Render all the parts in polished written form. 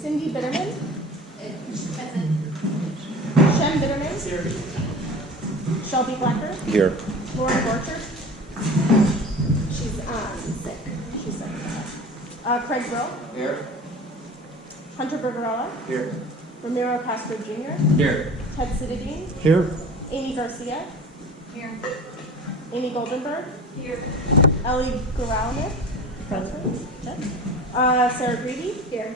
Cindy Bitterman. Present. Shem Bitterman. Here. Shelby Blacker. Here. Lauren Borchert. She's sick. She's sick. Craig Brill. Here. Hunter Bergerella. Here. Ramiro Castro Jr. Here. Ted Sididine. Here. Amy Garcia. Here. Amy Goldenberg. Here. Ellie Guralnik. Present. Sarah Greedy. Here.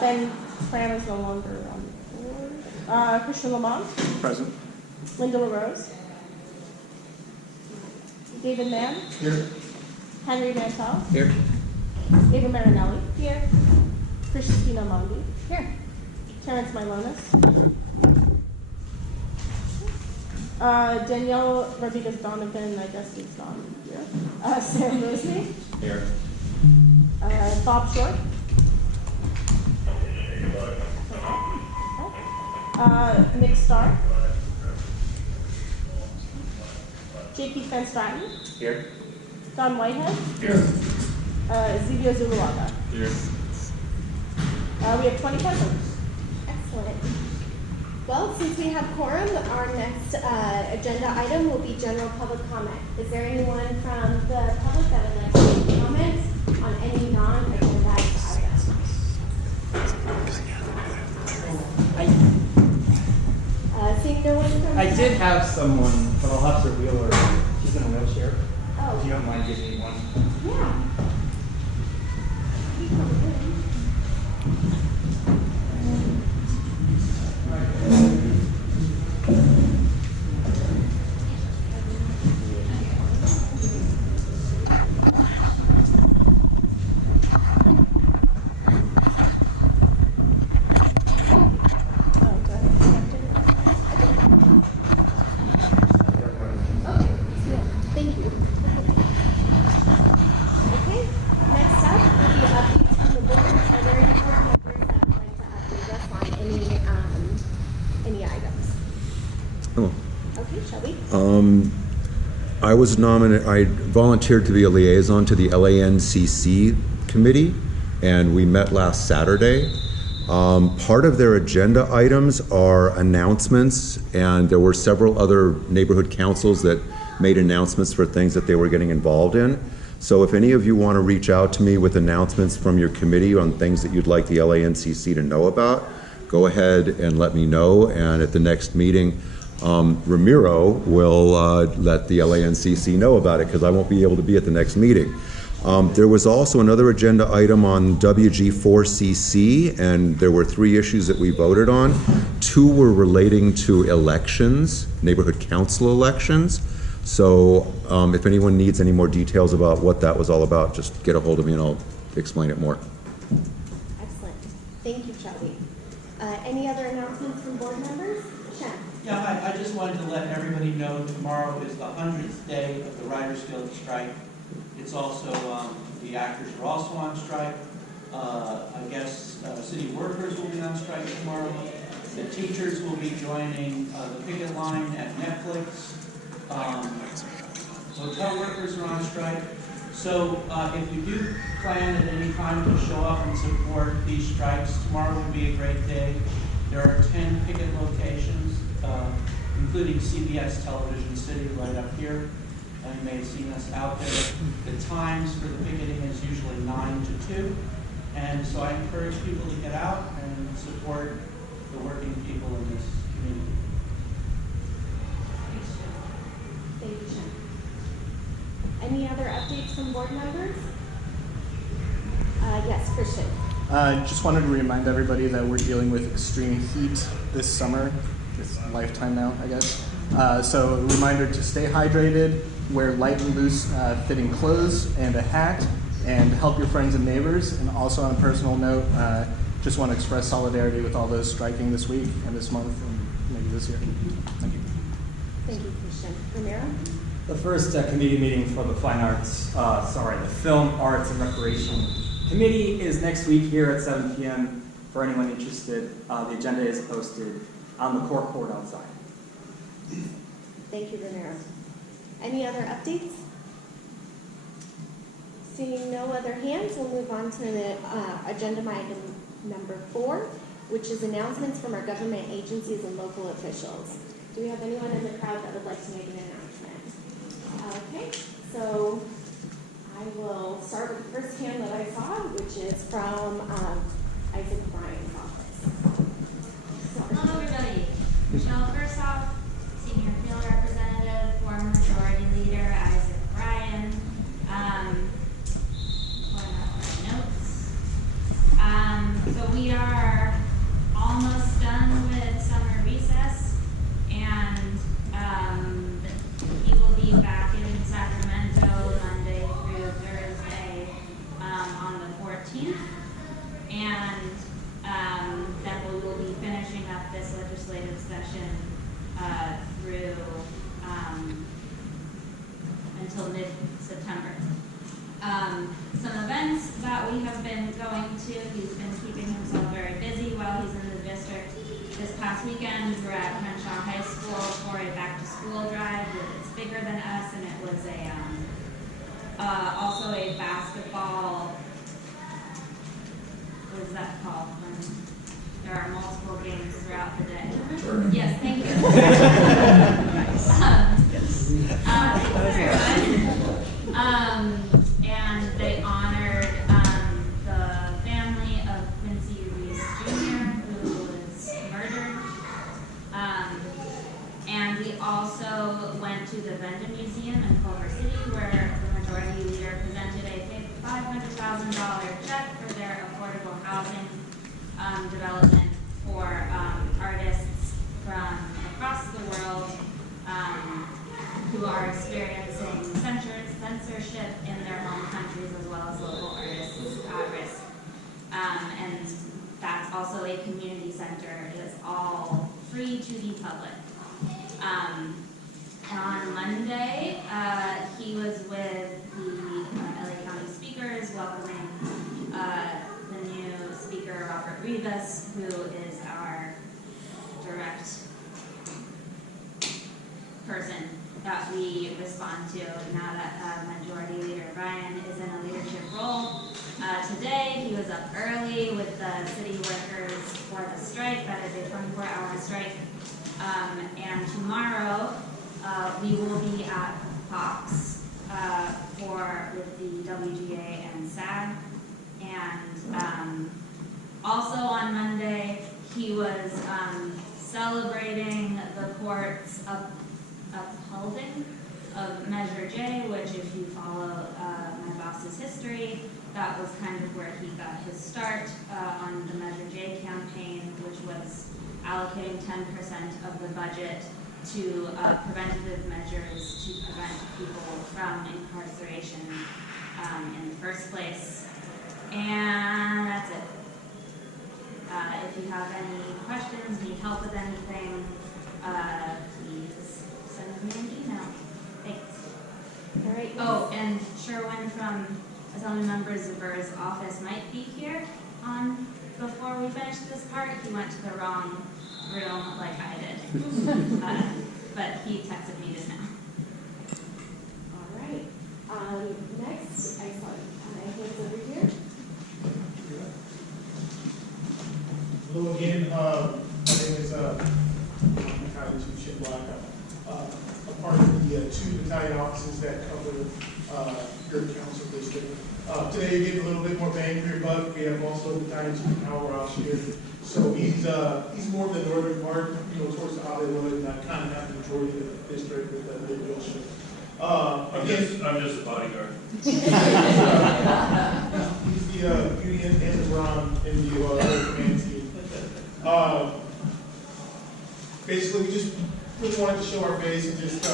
Ben Cram is no longer on the board. Christian Lamont. Present. Linda LaRose. David Mann. Here. Henry Mantel. Here. Ava Marinelli. Here. Christina Mondi. Here. Terrence Milonis. Danielle Rodriguez Donovan, I guess is not here. Sam Rosemary. Here. Bob Short. Nick Starr. J.P. Fenn Stratton. Here. Don Whitehead. Here. Zivio Zuluaga. Here. We have 20 presents. Excellent. Well, since we have quorum, our next agenda item will be general public comment. Is there anyone from the public that would like to make comments on any non-agenda items? Seeing no one from I did have someone, but I'll have to wheel her. She's in a wheelchair. Oh. If you don't mind giving me one. Yeah. You come in. Thank you. Okay, next up will be updates from the board. Are there any board members that would like to update us on any items? Oh. Okay, shall we? I was nominated, I volunteered to be a liaison to the LANCC committee, and we met last Saturday. Part of their agenda items are announcements, and there were several other neighborhood councils that made announcements for things that they were getting involved in. So if any of you want to reach out to me with announcements from your committee on things that you'd like the LANCC to know about, go ahead and let me know, and at the next meeting, Ramiro will let the LANCC know about it, because I won't be able to be at the next meeting. There was also another agenda item on WG4CC, and there were 3 issues that we voted on. 2 were relating to elections, neighborhood council elections. So if anyone needs any more details about what that was all about, just get a hold of me and I'll explain it more. Excellent. Thank you, Shelby. Any other announcements from board members? Shem. Yeah, hi. I just wanted to let everybody know tomorrow is the 100th day of the Writers Guild strike. It's also, the actors are also on strike. I guess city workers will be on strike tomorrow. The teachers will be joining the picket line at Netflix. Hotel workers are on strike. So if you do plan at any time to show up and support these strikes, tomorrow would be a great day. There are 10 picket locations, including CBS Television City right up here. You may have seen us out there. The times for the picketing is usually 9 to 2. And so I encourage people to get out and support the working people in this community. Thank you, Shem. Any other updates from board members? Yes, Christian. Just wanted to remind everybody that we're dealing with extreme heat this summer. It's lifetime now, I guess. So a reminder to stay hydrated, wear light and loose fitting clothes and a hat, and help your friends and neighbors. And also on a personal note, just want to express solidarity with all those striking this week and this month and maybe this year. Thank you. Thank you, Christian. Ramiro? The first committee meeting for the the Film Arts and Recreation Committee is next week here at 7 p.m. for anyone interested. The agenda is posted on the court outside. Thank you, Ramiro. Any other updates? Seeing no other hands, we'll move on to the agenda item number 4, which is announcements from our government agencies and local officials. Do we have anyone in the crowd that would like to make an announcement? Okay, so I will start with the first hand that I saw, which is from Isaac Bryan's office. Hello, everybody. Michelle Kursoff, Senior Field Representative, former Majority Leader Isaac Bryan. Pulling up my notes. So we are almost done with summer recess, and he will be back in Sacramento Monday through Thursday on the 14th, and then we will be finishing up this legislative session through until mid-September. Some events that we have been going to, he's been keeping himself very busy while he's in the district. This past weekend, we were at Crenshaw High School for a back-to-school drive. It's bigger than us, and it was also a basketball, what is that called? When there are multiple games throughout the day. Yes, thank you. And they honored the family of Quincy Reese Jr., who was murdered. And we also went to the Venda Museum in Culver City, where the Majority Leader presented a $500,000 check for their affordable housing development for artists from across the world who are experiencing censorship in their home countries, as well as local artists at risk. And that's also a community center. It is all free to the public. And on Monday, he was with the LA County speakers, welcoming the new speaker, Robert Rivas, who is our direct person that we respond to now that Majority Leader Bryan is in a leadership role. Today, he was up early with the city workers for the strike. That is a 24-hour strike. And tomorrow, we will be at Fox with the WGA and SAG. And also on Monday, he was celebrating the court's upholding of Measure J, which, if you follow my boss's history, that was kind of where he got his start on the Measure J campaign, which was allocating 10% of the budget to preventative measures to prevent people from incarceration in the first place. And that's it. If you have any questions, need help with anything, please send me an email. Thanks. All right. Oh, and Sherwin from Assemblymember Zuber's office might be here on before we finish this part. He went to the wrong room like I did. But he texted me just now. All right. Next, I saw hands over here. Hello again. My name is Kylie Chief Black. I'm part of the 2 battalion offices that cover your council district. Today, you're getting a little bit more bang for your buck. We have also Battalion Chief Melrose here. So he's more of the northern part, towards the Hollywood, and I kind of have the majority of the district with the big bullshit. I'm just a bodyguard. He's the beauty and the brawn in the command team. Basically, we just really wanted to show our face and just,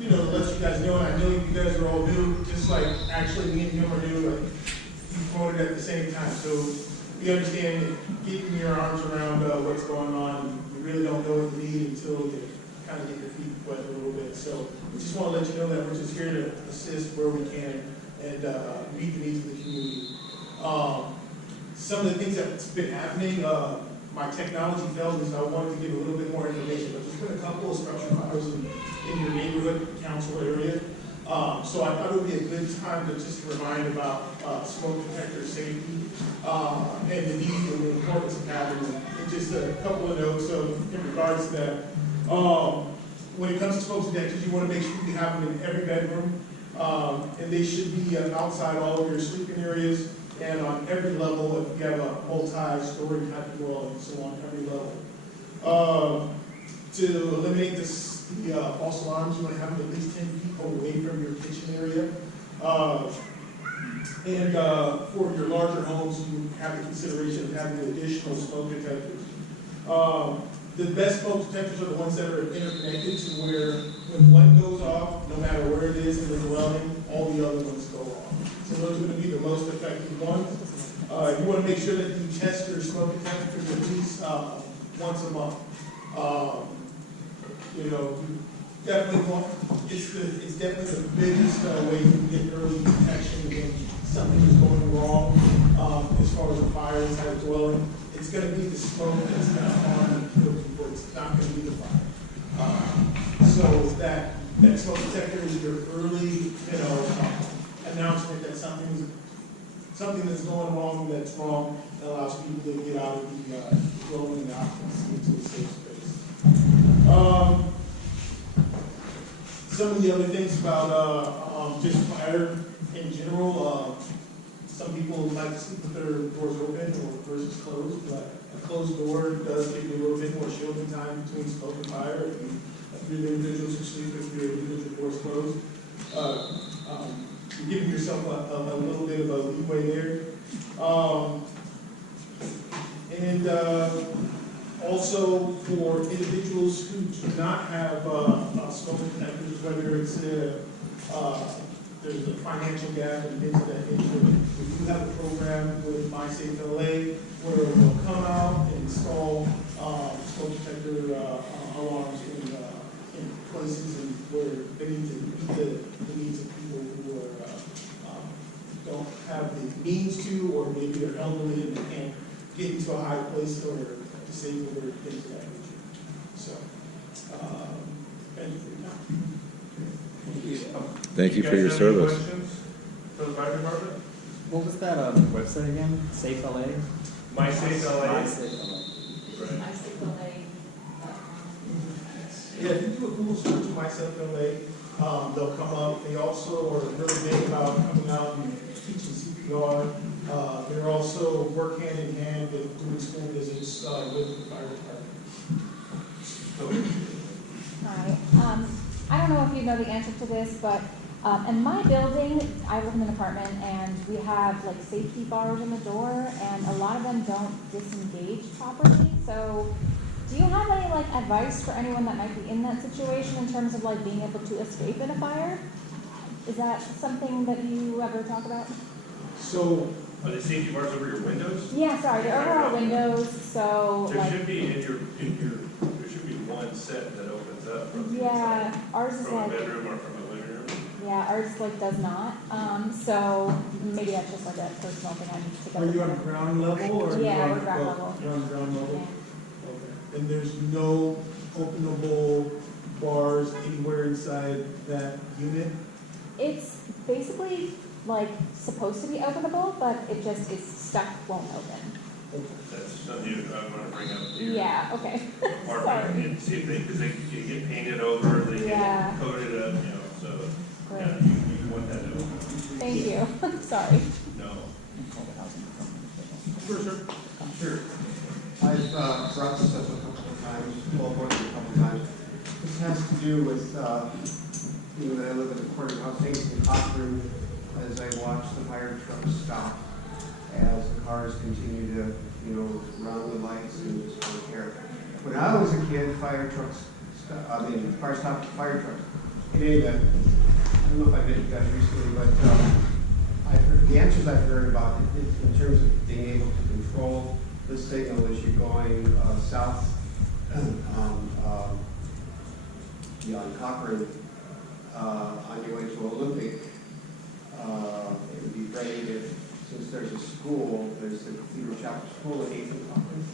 let you guys know, and I know you guys are all new, just like actually me and him are new, like, we voted at the same time. So we understand getting your arms around what's going on. You really don't know what you need until you kind of get your feet wet a little bit. So we just want to let you know that we're just here to assist where we can and meet the needs of the community. Some of the things that's been happening, my technology failed, so I wanted to give a little bit more information, but there's been a couple of structure fires in your neighborhood council area. So I thought it would be a good time to just remind about smoke detector safety and the need and the importance of having them. And just a couple of notes in regards to that. When it comes to smoke detectors, you want to make sure you have them in every bedroom, and they should be outside all of your sleeping areas and on every level if you have a multi-story type of dwelling, so on every level. To eliminate the false alarms, you want to have them at least 10 feet away from your kitchen area. And for your larger homes, you have the consideration of having additional smoke detectors. The best smoke detectors are the ones that are interconnected to where when one goes off, no matter where it is in the dwelling, all the other ones go off. So those are going to be the most effective ones. You want to make sure that you test your smoke detectors at least once a month. You definitely want, it's definitely the biggest way you can get early detection when something is going wrong as far as a fire inside a dwelling. It's going to be the smoke that's going to harm and kill people. It's not going to be the fire. So that smoke detector is your early, announcement that something that's going wrong, that's wrong, and allows people to get out of the dwelling and occupancy into a safe space. Some of the other things about just fire in general, some people like to sleep with their doors open or versus closed, but a closed door does give you a little bit more shielding time between smoke and fire. If you're the individuals who sleep, if your individual doors closed, you're giving yourself a little bit of a leeway there. Also for individuals who do not have smoke detectors, whether it's there's a financial gap and things of that nature, we do have a program with CicLAvia where we'll come out and install smoke detector alarms in places and where they need to meet the needs of people who don't have the means to, or maybe they're elderly and they can't get into a high place or disabled or things of that nature. So, thank you for your time. Thank you for your guys have any service. questions for the fire department? What was that website again? CicLAvia? My Safe LA. My CicLAvia. Right. Yeah, if you do a Google search of CicLAvia, they'll come up. They also are really big about coming out and teaching CPR. They're also work hand in hand with doing school visits with the fire department. Hi. I don't know if you know the answer to this, but in my building, I live in an apartment, and we have like safety bars in the door, and a lot of them don't disengage properly. So, do you have any like advice for anyone that might be in that situation in terms of like being able to escape in a fire? Is that something that you ever talk about? So, Are the safety bars over your windows? Yeah, sorry, they're over our windows, so There like. should be there should be one set that opens up from the Yeah, inside, ours is from a like. bedroom or from a living room. Yeah, ours like does not. So maybe that's just like a personal thing I need to go. are you on ground level or? Yeah, are you we're ground level. You're on ground level? Yeah. Okay. And there's no openable bars anywhere inside that unit? It's basically like supposed to be openable, but it just is stuck, won't open. That's something I want to bring up to your Yeah, okay. apartment Sorry. and see if because they get painted over, they Yeah. get coated up, so Great. yeah, you want that to open. Thank you. Sorry. No. Sure. I've brought this up a couple of times, well, more than a couple of times. This has to do with, that I live in the corner of things in Cochran as I watch the fire trucks stop, as the cars continue to, run the lights and just don't care. When I was a kid, fire trucks, fire stopped fire trucks. In any event, I don't know if I met you guys recently, but I've heard, the answers I've heard about it in terms of being able to control the signal as you're going south on Cochran on your way to Olympic. It would be great if, since there's a school, there's the Cathedral Chapel School at 8th and Cochran,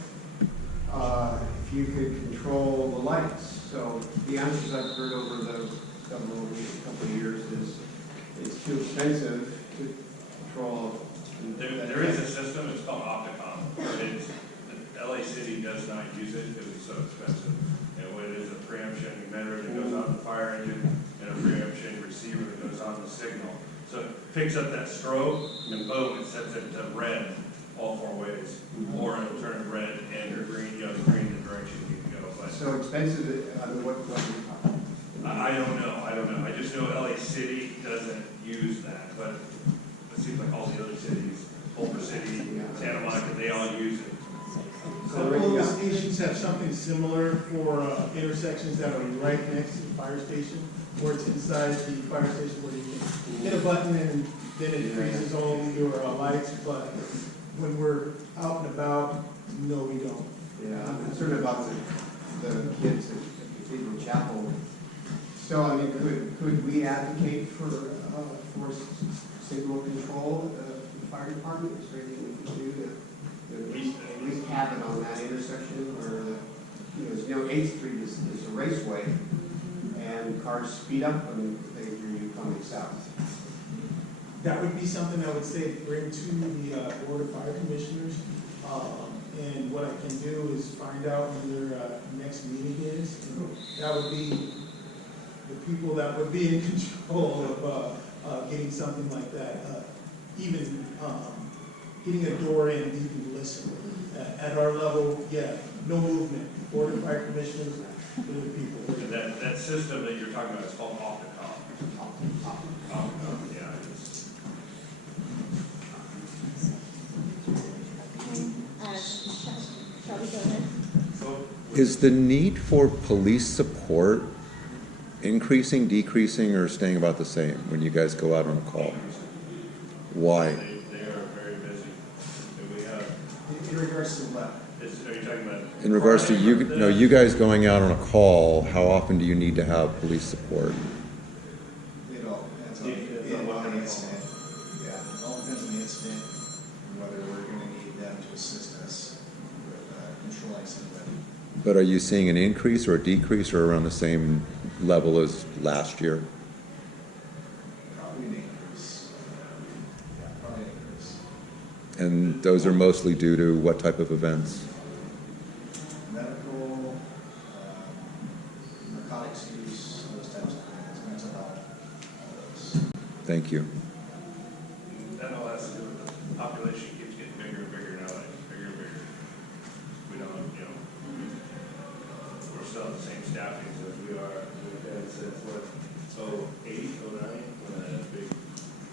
if you could control the lights. So the answers I've heard over the couple of years is it's too expensive to control. There is a system, it's called Opticom. It's, LA City does not use it because it's so expensive. And what it is, a preemption emitter that goes on the fire engine and a preemption receiver that goes on the signal. So it picks up that strobe and boom, it sets it to red all four ways. Or it'll turn red and or green, green the direction you can go. But So expensive, I mean, what I don't know. I just know LA City doesn't use that, but it seems like all the other cities, Culver City, Santa Monica, they all use it. Some of those stations have something similar for intersections that are right next to the fire station, where it's inside the fire station where you can hit a button and then it freezes all your lights, but when we're out and about, no, we don't. Yeah, I'm concerned about the kids at Cathedral Chapel. So, I mean, could we advocate for signal control of the fire department? Is there anything we can do to at least have it on that intersection where, 8th Street is a raceway and cars speed up when they hear you coming south? That would be something I would say bring to the Board of Fire Commissioners. And what I can do is find out when their next meeting is. And that would be the people that would be in control of getting something like that. Even getting a door in, you can listen. At our level, yeah, no movement. Board of Fire Commissioners, they're the people. And that system that you're talking about is called Opticom. Opticom, yeah. Shall we go ahead? Is the need for police support increasing, decreasing, or staying about the same when you guys go out on call? Why? They are very busy. And we have, In regards to what? are you talking about? In regards to you guys going out on a call, how often do you need to have police support? It all depends on the incident. Yeah, it all depends on the incident and whether we're going to need them to assist us with controlling somebody. But are you seeing an increase or a decrease or around the same level as last year? Probably an increase. Yeah, probably an increase. And those are mostly due to what type of events? Medical, narcotics use, those types of things, mental health, all those. Thank you. That all has to do with the population keeps getting bigger and bigger now, like bigger and bigger. We don't, we're still at the same staffing as we are. We've had since what, 08, 09, when that big,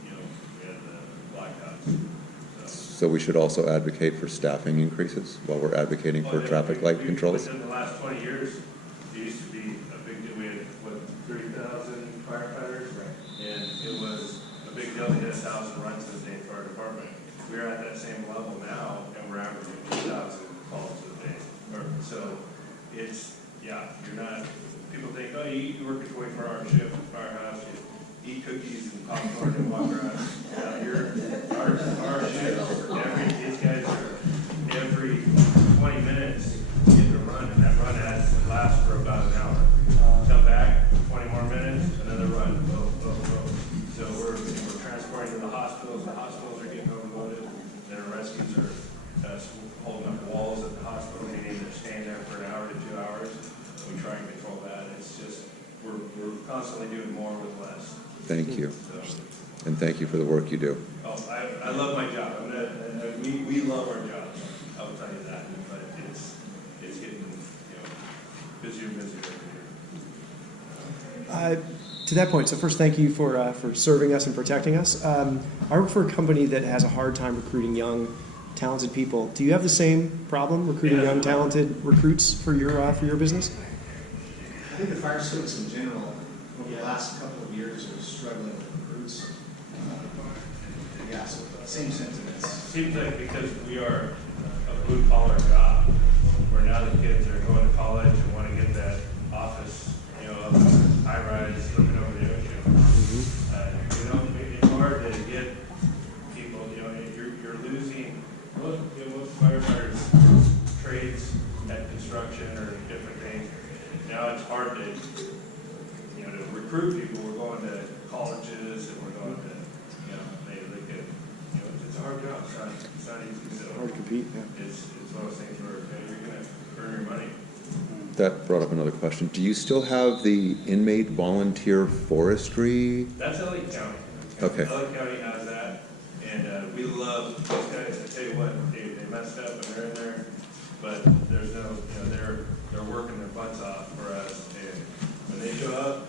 we had the blackouts. So we should also advocate for staffing increases while we're advocating for traffic light controls? Within the last 20 years, there used to be a big deal. We had, 30,000 firefighters? Right. And it was a big deal to hit 1,000 runs in the Dayton Fire Department. We're at that same level now, and we're averaging 2,000 calls a day. So it's, you're not, people think, oh, you work a 24-hour shift at the firehouse, you eat cookies and popcorn and walk around. Our shift, these guys are every 20 minutes getting a run, and that run lasts for about an hour. Come back, 20 more minutes, another run, boom. So we're transporting to the hospitals are getting overloaded, and our rescues are holding up walls at the hospital, meaning they're staying there for an hour to 2 hours. We try and control that. It's just, we're constantly doing more with less. Thank you. So, And thank you for the work you do. oh, I love my job. We love our job. I will tell you that. But it's getting busier and busier every year. To that point, so first, thank you for serving us and protecting us. I work for a company that has a hard time recruiting young, talented people. Do you have the same problem recruiting young, talented recruits for your business? I think the fire service in general, over the last couple of years, are struggling with recruits. So same sentiments. Seems like because we are a blue collar job, where now the kids are going to college and want to get that office, up high rise, looking over the ocean. It's hard to get people. You're losing most firefighters trades at construction or different things. Now it's hard to recruit people. We're going to colleges and we're going to, maybe they could, it's a hard job. It's not easy. So Hard to compete, yeah. it's one of those things where you're going to earn your money. That brought up another question. Do you still have the inmate volunteer forestry? That's LA County. Okay. LA County has that, and we love those guys. I tell you what, they messed up and they're in there, but there's no, they're working their butts off for us, and when they show up,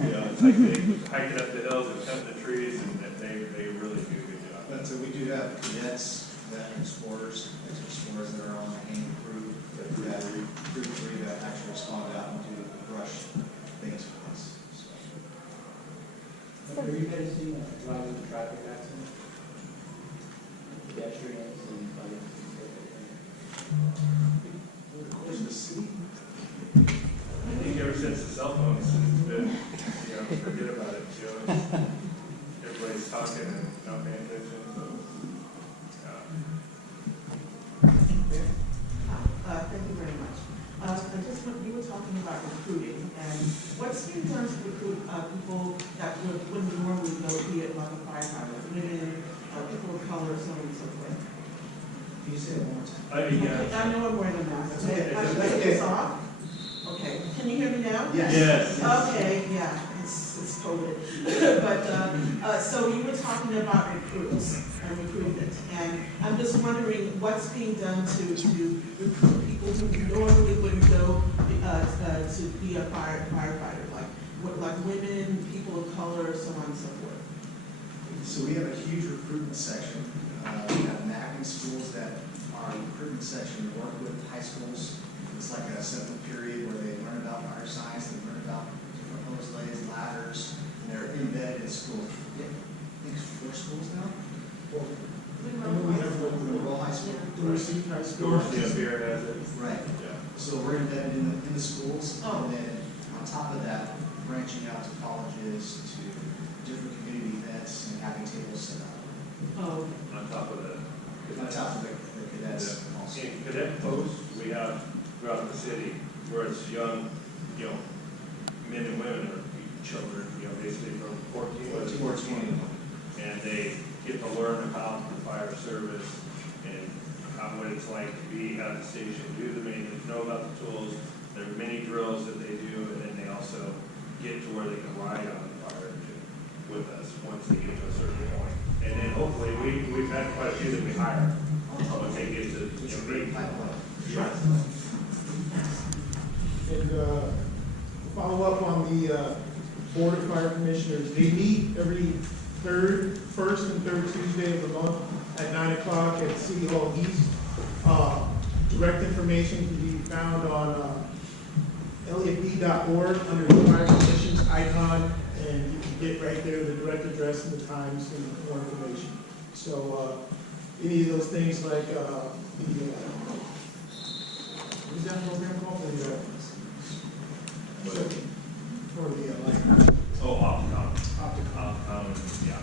it's like they hike it up the hills and cut the trees, and they really do a good job. But we do have cadets, veteran explorers that are on the hanging crew, that crew three that actually respond out and do brush things for us. So. Have you guys seen a lot of the traffic accidents? Pedestrians and bikes. Where's the city? I think ever since the cell phones, it's been, forget about it, everybody's talking and not paying attention, so. Thank you very much. You were talking about recruiting, and what's in terms of recruit people that wouldn't normally go be it like a firefighter, women, people of color, so on and so forth? Can you say it one more time? I know I'm wearing a mask. Okay, I should take this off. Okay, can you hear me now? Yes. Okay, yeah, it's COVID. But, so you were talking about recruits and recruitment, and I'm just wondering what's being done to recruit people who normally wouldn't go to be a firefighter, like women, people of color, so on and so forth. So we have a huge recruitment section. We have mapping schools that are recruitment section. We work with high schools. It's like a 7th period where they learn about fire science, they learn about different hose lays, ladders, and they're embedded in school. I think 4 schools now. We have Monroe High School. Dorsey High School. Dorsey up here has it. Right. Yeah. So we're embedded in the schools, and then on top of that, branching out to colleges, to different community events, and having tables set up. Oh. On top of that. On top of the cadets also. In cadet posts, we have throughout the city where it's young, men and women or children, basically from 14 to 14. And they get to learn about the fire service and what it's like to be at the station, do the maintenance, know about the tools. There are many drills that they do, and then they also get to where they can ride on the fire engine with us once they get to a certain point. And then hopefully we've had quite a few that we hire once they get to great pipeline. Sure. And follow up on the Board of Fire Commissioners. They meet every first and third Tuesday of the month at 9 o'clock at City Hall East. Direct information can be found on LAFB.org under the Fire Commission's icon, and you can get right there the direct address and the times and more information. So any of those things like what is that program called?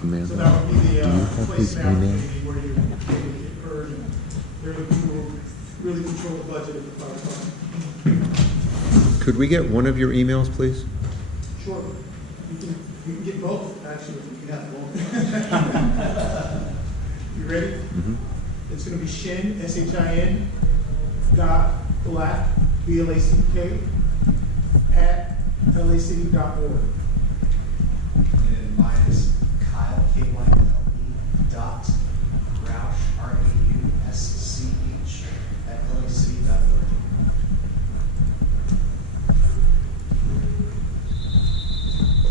Amanda, So that would be do you the have place his now email? where you get heard, and they're the people who really control the budget of the fire department. Could we get one of your emails, please? Sure. You can get both, actually. You can have both. You ready? Mm-hmm. It's going to be Shin, S-H-I-N, dot Black, B-L-A-C-K, at lacity.org. And mine is Kyle, K-Y-L-E, dot Roush, R-A-U-S-C-H, at lacity.org.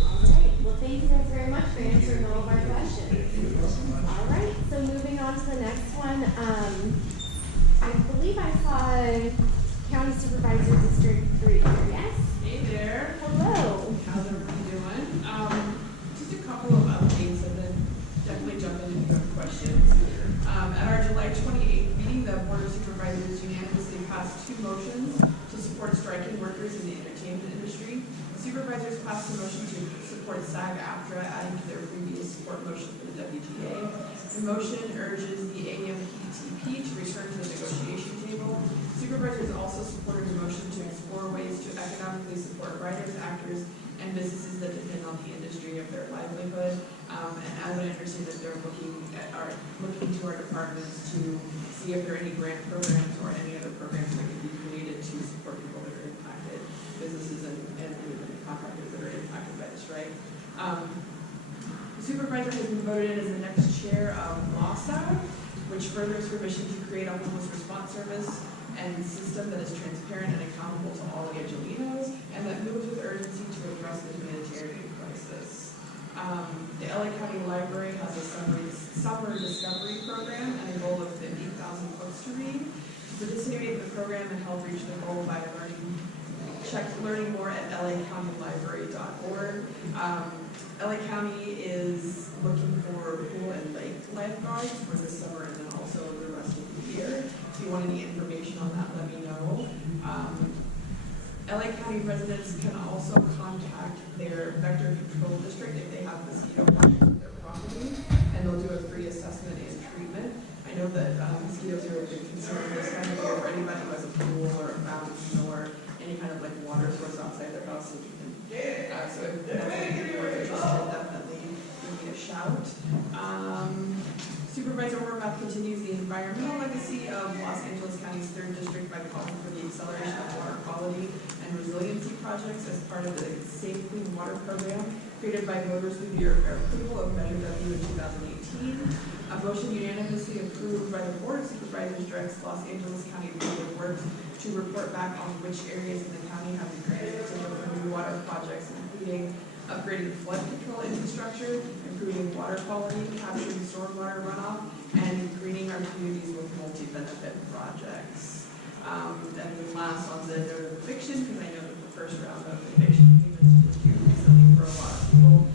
All right, well, thank you guys very much for answering all of our questions. All right, so moving on to the next one, I believe I saw County Supervisor District 3 here, yes? Hey there. Hello. How's everybody doing? Just a couple of updates and then definitely jump in if you have questions. At our July 28th meeting, the Board of Supervisors unanimously passed 2 motions to support striking workers in the entertainment industry. Supervisors passed a motion to support SAG-AFTRA, adding to their previous support motion for the WGA. The motion urges the AMPTP to return to the negotiation table. Supervisors also supported a motion to explore ways to economically support writers, actors, and businesses that depend on the industry of their livelihood. And as I understand that they're looking to our departments to see if there are any grant programs or any other programs that can be created to support people that are impacted, businesses and independent contractors that are impacted by the strike. The supervisor has been voted in as the next chair of LASA, which furthers her mission to create a homeless response service and system that is transparent and accountable to all Angelinos, and that moves with urgency to address the humanitarian crisis. The LA County Library has a summer discovery program and a goal of 50,000 books to read. Participate in the program and help reach the goal by learning more at lacountylibrary.org. LA County is looking for pool and lake lifeguards for this summer and then also the rest of the year. If you want any information on that, let me know. LA County residents can also contact their vector control district if they have mosquito bites on their property, and they'll do a free assessment and treatment. I know that mosquitoes are a big concern this time of year for anybody who has a pool or a fountain or any kind of like water source outside their house. So if that's something you're interested, definitely give me a shout. Supervisor Horvath continues the environmental legacy of Los Angeles County's 3rd District by calling for the acceleration of water quality and resiliency projects as part of the Safe Clean Water Program created by voters through your approval of Measure W in 2018. A motion unanimously approved by the Board of Supervisors directs Los Angeles County Public Works to report back on which areas in the county have been created to look for new water projects, including upgrading flood control infrastructure, improving water quality, capturing stormwater runoff, and greening our communities with multi-benefit projects. And then last on the note of eviction, because I know that the first round of eviction payments was due recently for a lot of people.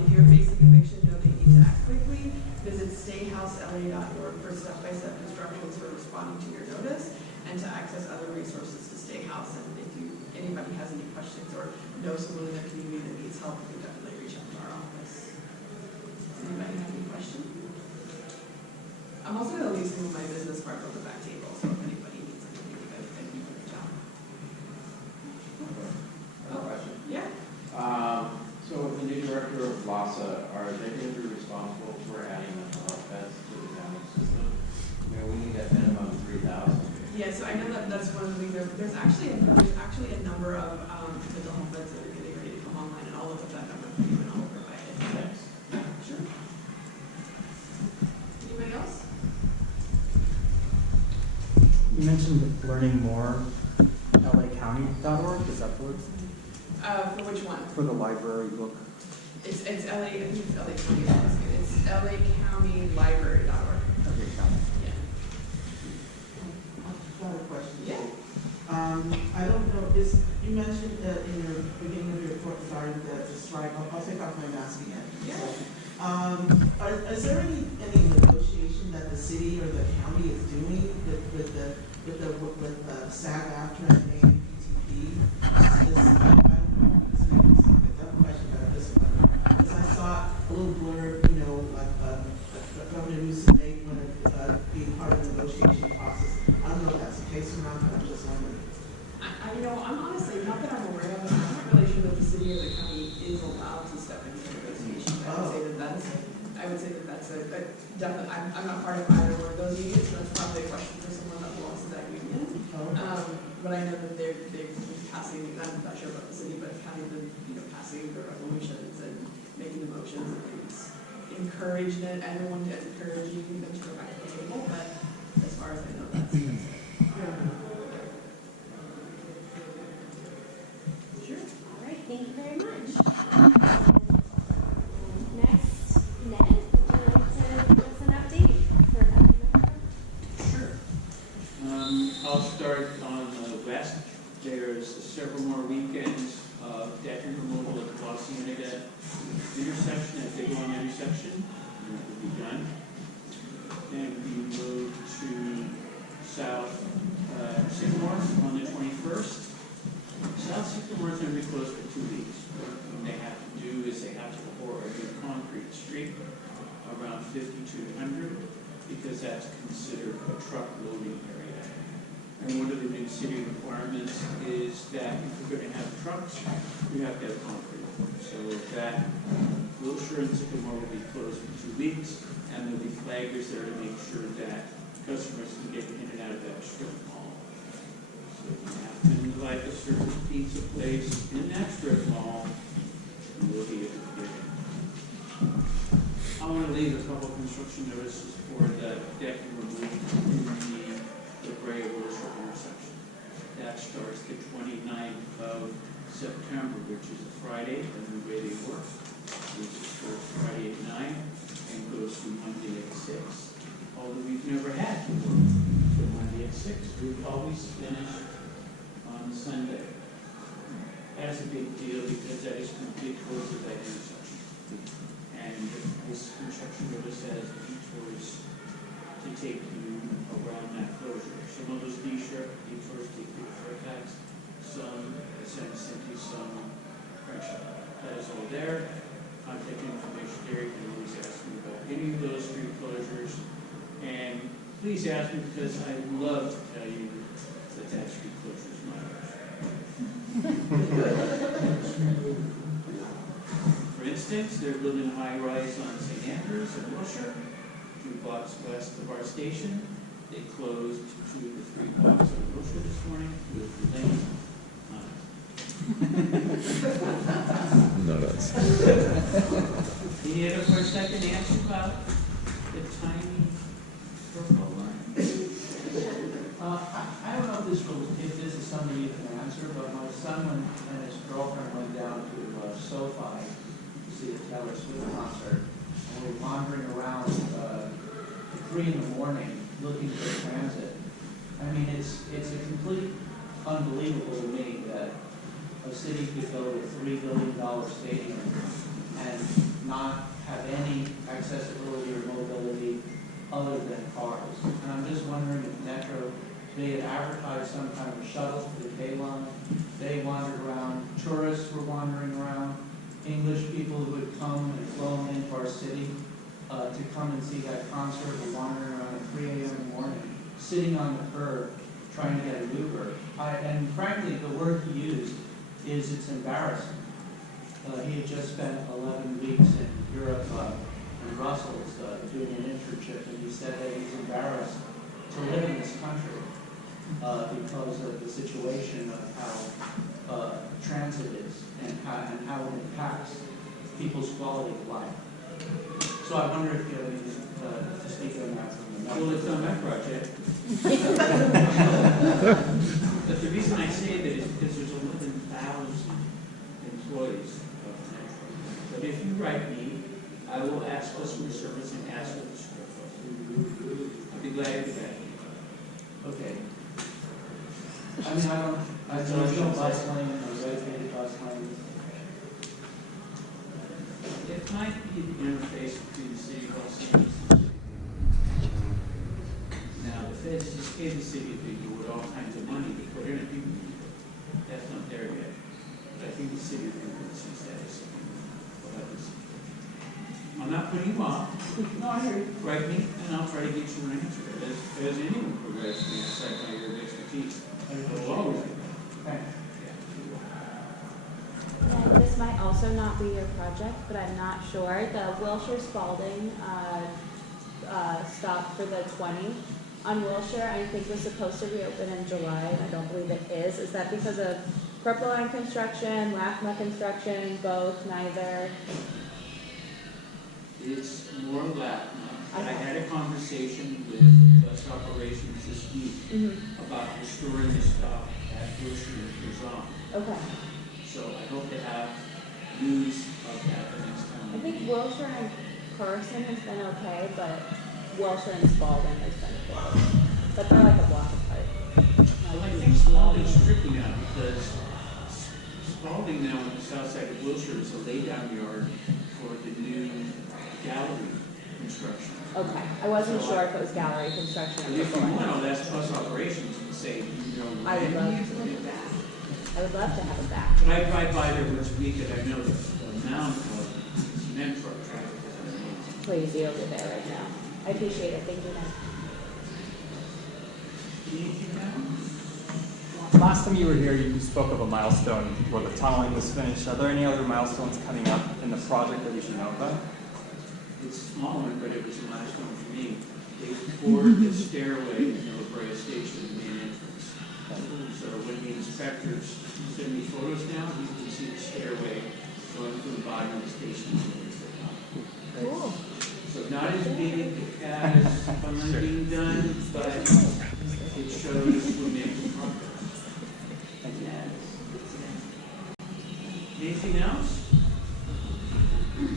If you're facing eviction, know that you need to act quickly. Visit stayhousela.org for step-by-step instructions for responding to your notice and to access other resources to stay house. And if anybody has any questions or know someone in their community that needs help, you can definitely reach out to our office. Does anybody have any questions? I'm also going to leave some of my business cards on the back table, so if anybody needs anything, you guys can reach out. Question. Yeah. So with the new director of LASA, are they going to be responsible for adding mental health beds to the county system? I mean, we need at minimum 3,000. Yeah, so I know that that's one of the things. There's actually a number of mental health beds that are getting ready to come online, and I'll look at that number for you and I'll provide it. Thanks. Yeah, sure. Anybody else? You mentioned learning more, lacounty.org, is that for it? For which one? For the library book. It's LA, I think it's LA County. It's lacountylibrary.org. Okay, County. Yeah. I have a question. Yeah. I don't know, you mentioned that in your beginning of your report regarding the strike. I'll take off my mask again. Yeah. Is there any negotiation that the city or the county is doing with SAG-AFTRA and AMPTP? I don't know if it's a dumb question about this one. Because I saw a little blurb, like Governor Newsom may want to be part of the negotiation process. I don't know if that's the case or not, but I'm just wondering. I'm honestly, not that I'm aware of it, I'm not really sure that the city or the county is allowed to step into negotiations. I would say that that's a definite, I'm not part of either one of those unions, so that's probably a question for someone that belongs to that union. But I know that they've been passing, I'm not sure about the city, but county have been, passing the resolutions and making the motions, and it's encouraged everyone to encouraging them to go back to the table, but as far as I know, that's it. Sure. All right, thank you very much. Next, Ned, would you like to give us an update for Sure. I'll start on the west. There's several more weekends of deck removal at the La Cienega intersection, at Big Long intersection. And that will be done. Then we move to South Sycamore on the 21st. South Sycamore is going to be closed for 2 weeks. What they have to do is they have to pour a new concrete street around 5200 because that's considered a truck loading area. And one of the new city requirements is that if you're gonna have trucks, you have to have concrete. So with that, Wilshire and Sycamore will be closed for 2 weeks, and there'll be flaggers there to make sure that customers can get in and out of that strip mall. So if you happen to like a certain pizza place in that strip mall, you will be able to get in. I want to leave a couple of construction notices for the decking removal in the Gray Wilshire intersection. That starts the 29th of September, which is a Friday, and the way they work, which starts Friday at 9 and goes through Monday at 6. Although we've never had to work till Monday at 6, we've always finished on Sunday. That's a big deal because that is complete close of that intersection. And this construction notice has detours to take you around that closure. Some of those detours take you to Fairfax, some San Vicente, some Crenshaw. That is all there. Contact information there. You can always ask me about any of those street closures. And please ask me because I love to tell you that that street closure is not ours. For instance, they're building a high rise on St. Andrews in Wilshire, 2 blocks west of our station. They closed 2 to 3 blocks on Wilshire this morning with the lanes. Not us. Any other questions I can answer about the tiny purple line? I don't know if this is something you can answer, but my son and his girlfriend went down to SoFi to see the Taylor Swift concert, and we were wandering around at 3 in the morning looking for transit. I mean, it's a complete unbelievable to me that a city could go to a $3 billion stadium and not have any accessibility or mobility other than cars. And I'm just wondering if Metro, they had advertised some kind of shuttle for the K line. They wandered around, tourists were wandering around, English people who had come and flown into our city to come and see that concert were wandering around at 3 a.m. in the morning, sitting on the curb, trying to get an Uber. And frankly, the word he used is it's embarrassing. He had just spent 11 weeks in Europe, in Brussels, doing an internship, and he said that he's embarrassed to live in this country because of the situation of how transit is and how it impacts people's quality of life. So I wonder if you have anything to speak on that from the Well, it's on my project. But the reason I say that is because there's 11,000 employees of Metro. But if you write me, I will ask customer service and ask for the square foot. I'd be glad to do that. Okay. I mean, there's no bus lane, no dedicated bus lanes. It might be an interface between the city of Los Angeles. Now, the feds just gave the city of Inglewood all kinds of money to put in a new. That's not there yet. But I think the city of Inglewood sees that as something we'll have to see. I'm not putting you off. No, I hear you. Write me, and I'll try to get you an answer. As anyone who writes me, aside my area of expertise, I will always do that. Thanks. And this might also not be your project, but I'm not sure. The Wilshire Spalding stop for the 20 on Wilshire, I think was supposed to reopen in July, and I don't believe it is. Is that because of Purple Line construction, LACMA construction, both, neither? It's more LACMA. I had a conversation with bus operations this week about restoring the stop at Wilshire and Curzon. Okay. So I hope to have news of that the next time. I think Wilshire and Carson has been okay, but Wilshire and Spalding has been good. But they're like a block apart. Well, I think Spalding's tricky now because Spalding now on the south side of Wilshire is a laydown yard for the new gallery construction. Okay, I wasn't sure if it was gallery construction. And if you want, that's bus operations and say, I would love to have it back. I would love to have it back. But I drive by there once a week and I know the amount of cement truck traffic is amazing. Crazy over there right now. I appreciate it. Thank you, Matt. Anything else? last time you were here, you spoke of a milestone where the tunneling was finished. Are there any other milestones coming up in the project that we should know about? It's a small one, but it was a milestone for me. They poured the stairway in the La Brea Station, the main entrance. So when the inspectors send me photos now, you can see the stairway going from the bottom of the station to the top. Cool. So not as big as finally being done, but it shows we're making progress. Thank you. Anything else?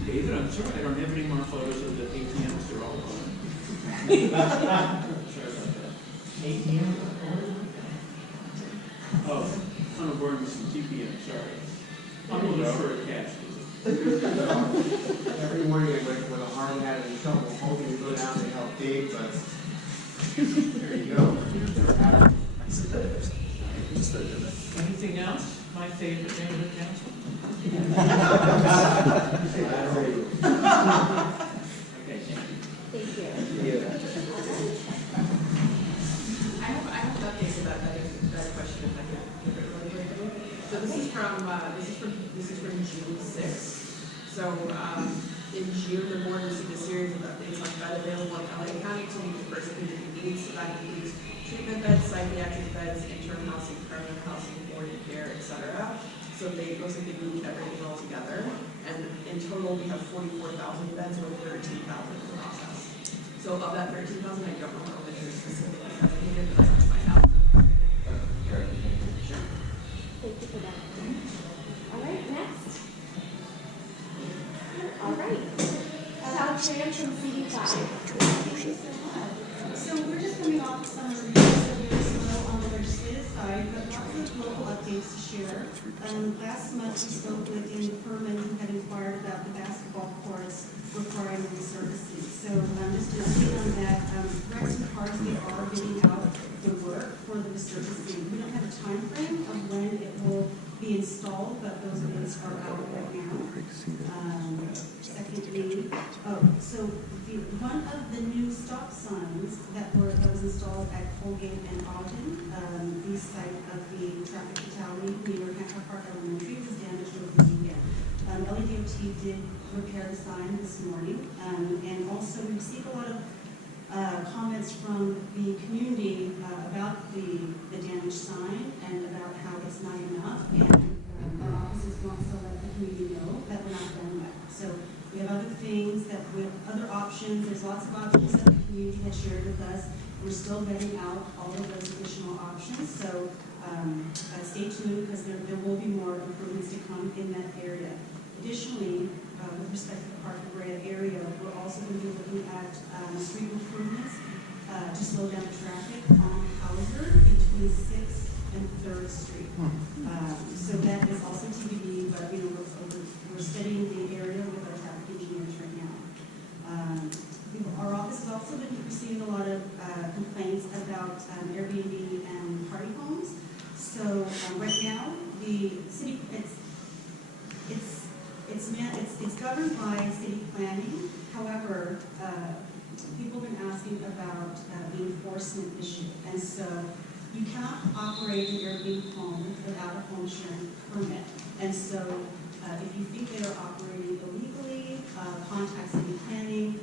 David, I'm sorry I don't have any more photos of the ATMs. They're all gone. Sorry about that. ATM? Oh, on a board with some TPM, sorry. I'm looking for a cash. Every morning I wake up with a hard hat and trouble hoping to go down to help Dave, but there you go. Never happened. Anything else? My favorite member of council? Okay, thank you. Thank you. I have an update about that question if I can give it really quickly. So this is from June 6th. So in June, the board received a series of updates on bed available in LA County to meet the personnel needs. So that includes treatment beds, psychiatric beds, internal housing, permanent housing, board and care, etc. So they looks like they moved everything all together. And in total, we have 44,000 beds with 13,000 in the process. So of that 13,000, I don't know how many are specifically designated, but I can find out. Thank you for that. All right, next. All right. Tran from CicLAvia. So we're just coming off the summer review, so very slow on the legislative side, but lots of local updates to share. Last month we spoke with Danny Furman, who had inquired about the basketball courts requiring resurfacing. So just to speak on that, Rex and Parsley are getting out the work for the resurfacing. We don't have a time frame of when it will be installed, but those bids are out right now. Secondly, so one of the new stop signs that was installed at Colgate and Ogden, the site of the traffic fatality near Hancock Park Elementary, was damaged over the weekend. LADOT did repair the sign this morning, and also we received a lot of comments from the community about the damaged sign and about how it's not enough, and our offices want to let the community know that we're not done yet. So we have other things other options. There's lots of options that the community has shared with us. We're still vetting out all of those additional options. So stay tuned, because there will be more improvements to come in that area. Additionally, with respect to the Park and Brea area, we're also going to be looking at street improvements to slow down traffic on Hauser between 6th and 3rd Street. So that is also TBD, but we're studying the area with our traffic engineers right now. Our office has also been receiving a lot of complaints about Airbnb and party homes. So right now, the city it's governed by city planning. However, people have been asking about the enforcement issue, and so you cannot operate an Airbnb home without a home sharing permit. And so, if you think they are operating illegally, contact city planning,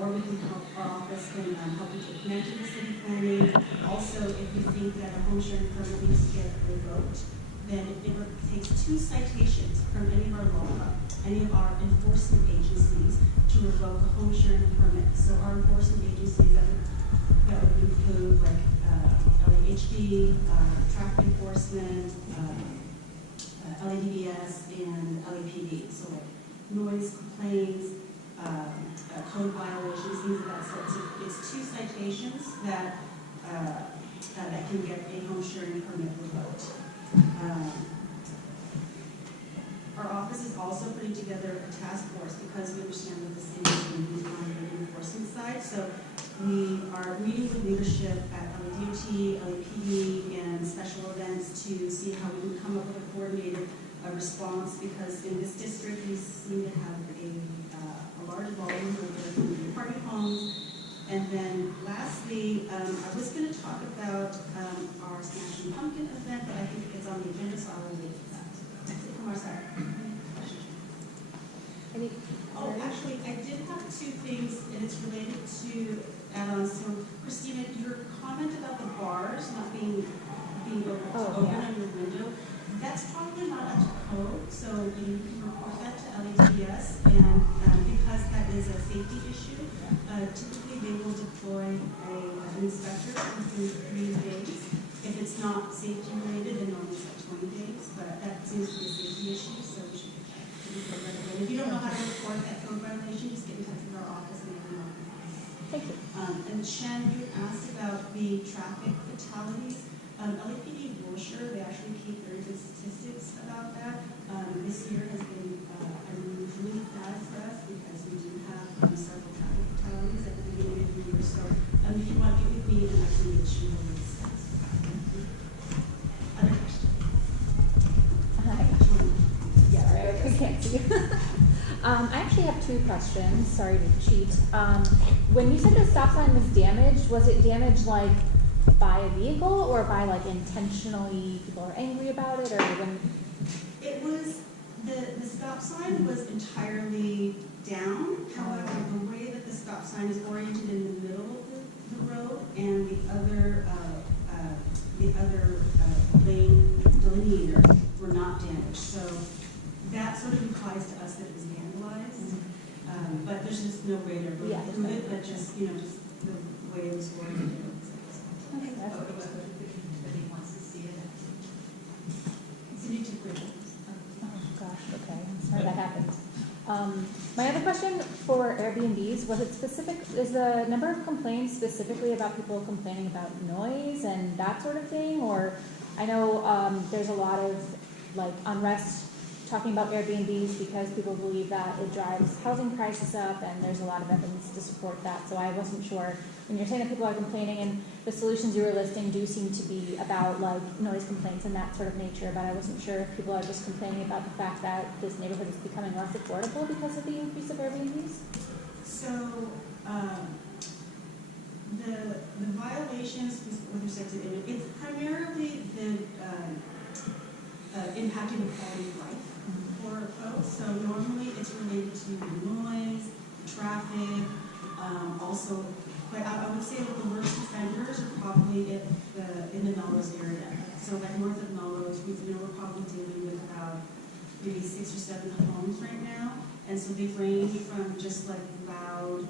or we can help, our office can help you to connect to the city planning. Also, if you think that a home sharing permit needs to get revoked, then it takes 2 citations from any of our enforcement agencies to revoke a home sharing permit. So our enforcement agencies that would include like LAHD, traffic enforcement, LADDS, and LAPD. So like noise complaints, code violations, things of that sort. So it's 2 citations that can get a home sharing permit revoked. Our office is also putting together a task force because we understand that the city is moving on the enforcement side. So we are meeting with leadership at LADOT, LAPD, and special events to see how we can come up with a coordinated response, because in this district we seem to have a large volume of party homes, And then lastly, I was going to talk about our Smashing Pumpkin event, but I think it's on the agenda, so I'll leave that. Kumar, sorry. Oh, actually, I did have two things, and it's related to add-ons. So, Christina, your comment about the bars not being able to open on your window, that's probably not up to code, so you can report that to LAPS, and because that is a safety issue, typically they will deploy an inspector within 3 days. If it's not safety related, then normally it's like 20 days, but that seems to be a safety issue, so we should get that. If you don't know how to report that code violation, just get in touch with our office and we can. Thank you. And Shen, you asked about the traffic fatalities. LAPD Wilshire, they actually keep very good statistics about that. This year has been unusually bad for us because we do have several traffic fatalities at the beginning of the year. So if you want, you could be an actually issue on this. Other questions? Hi. Yeah, right. I can't see. I actually have 2 questions. Sorry to cheat. When you said the stop sign was damaged, was it damaged like by a vehicle or by like intentionally people are angry about it, or when? It was the stop sign was entirely down. However, the way that the stop sign is oriented in the middle of the road and the other lane delineators were not damaged. So that sort of implies to us that it was vandalized. But there's just no way to prove it, but just just the way it was oriented. Okay, that's Everybody wants to see it. It's a new template. Oh gosh, okay, I'm sorry that happened. My other question for Airbnbs, was it specific, is the number of complaints specifically about people complaining about noise and that sort of thing? Or I know there's a lot of like unrest talking about Airbnbs because people believe that it drives housing prices up, and there's a lot of evidence to support that. So I wasn't sure, when you're saying that people are complaining and the solutions you were listing do seem to be about like noise complaints and that sort of nature, but I wasn't sure if people are just complaining about the fact that this neighborhood is becoming less affordable because of the increase of Airbnbs? So the violations with respect to it's primarily the impacting the quality of life for folks. So normally it's related to noise, traffic, also. But I would say that the worst offenders are probably in the Melrose area. So like north of Melrose, we're probably dealing with about maybe 6 or 7 homes right now. And so they range from just like loud,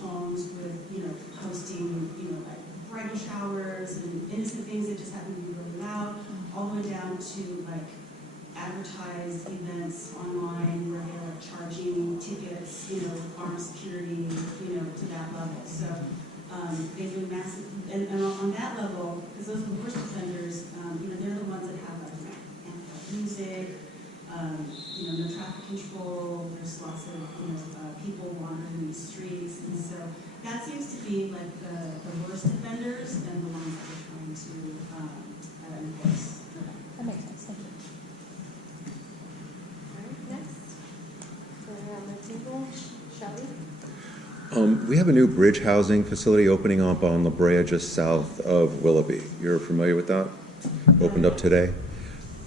homes with, hosting, like bridal showers and innocent things that just happen to be really loud, all the way down to like advertised events online where they're like charging tickets, armed security, to that level. So they do massive, and on that level, because those are the worst offenders, they're the ones that have like music, no traffic control. There's lots of people wandering the streets, and so that seems to be like the worst offenders and the ones that we're trying to enforce. That makes sense. Thank you. We have a new bridge housing facility opening up on La Brea just south of Willoughby. You're familiar with that? Opened up today.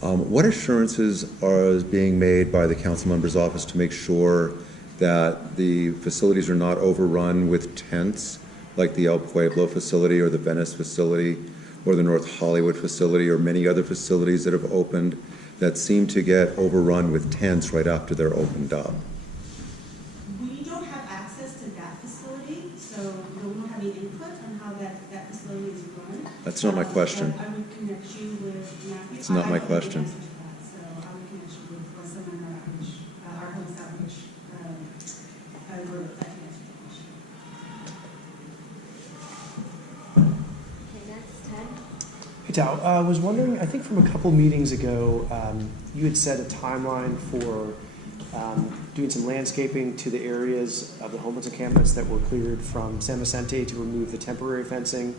What assurances are being made by the council member's office to make sure that the facilities are not overrun with tents like the El Pueblo facility or the Venice facility or the North Hollywood facility or many other facilities that have opened that seem to get overrun with tents right after they're opened up? We don't have access to that facility, so we don't have any input on how that facility is run. That's not my question. I would connect you with Matthew. It's not my question. So I would connect you with someone in our outreach, our host outreach group that can answer the question. Okay, next, Ted. Hey, Tao, I was wondering, I think from a couple meetings ago, you had set a timeline for doing some landscaping to the areas of the homeless encampments that were cleared from San Vicente to remove the temporary fencing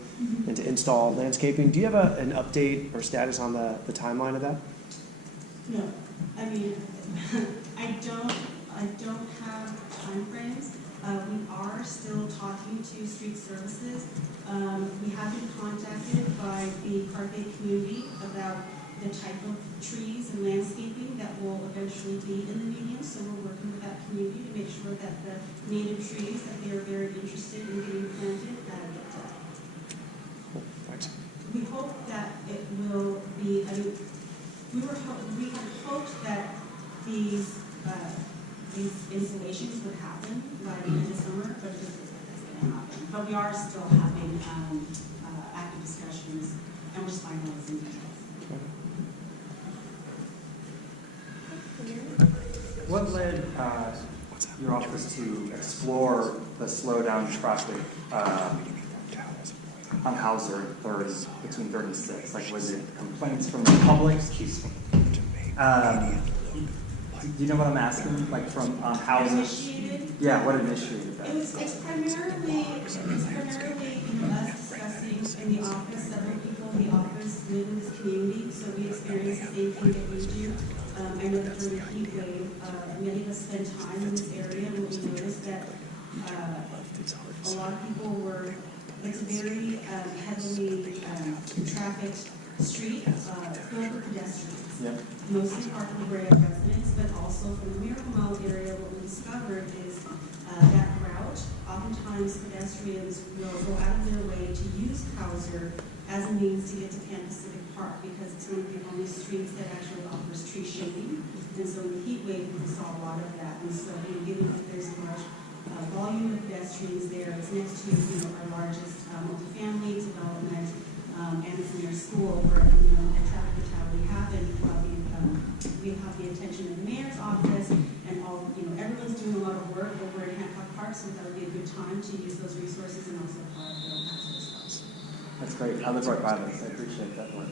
and to install landscaping. Do you have an update or status on the timeline of that? No, I mean, I don't have timeframes. We are still talking to street services. We have been contacted by the Carthay community about the type of trees and landscaping that will eventually be in the median. So we're working with that community to make sure that the native trees that they are very interested in getting planted get done. Thanks. We hope that it will be, we had hoped that these installations would happen by the end of summer, but it doesn't look like that's going to happen. But we are still having active discussions, and we're just finalizing details. What led your office to explore the slowdown traffic on Hauser 30, between 36? Like, was it complaints from the public? Do you know what I'm asking? Like, from Hauser? Initiated? Yeah, what initiated that? It's primarily us discussing in the office. Several people in the office live in this community, so we experience the same thing that we do. I know that during the heat wave, many of us spend time in this area, and we noticed that a lot of people were, it's a very heavily trafficked street, filled with pedestrians. Yep. Mostly Parkland area residents, but also from the Miracle Mile area, what we discovered is that route, oftentimes pedestrians will go out of their way to use Hauser as a means to get to Campus Civic Park, because it's one of the only streets that actually offers tree shading. And so in the heat wave, we saw a lot of that. And so, given that there's a large volume of pedestrians there, it's next to our largest multifamily development, and it's near school where a traffic fatality happened. We have the attention of the mayor's office, and everyone's doing a lot of work over at Hancock Park, so that would be a good time to use those resources and also Parkville access. That's great. I live right by this. I appreciate that work.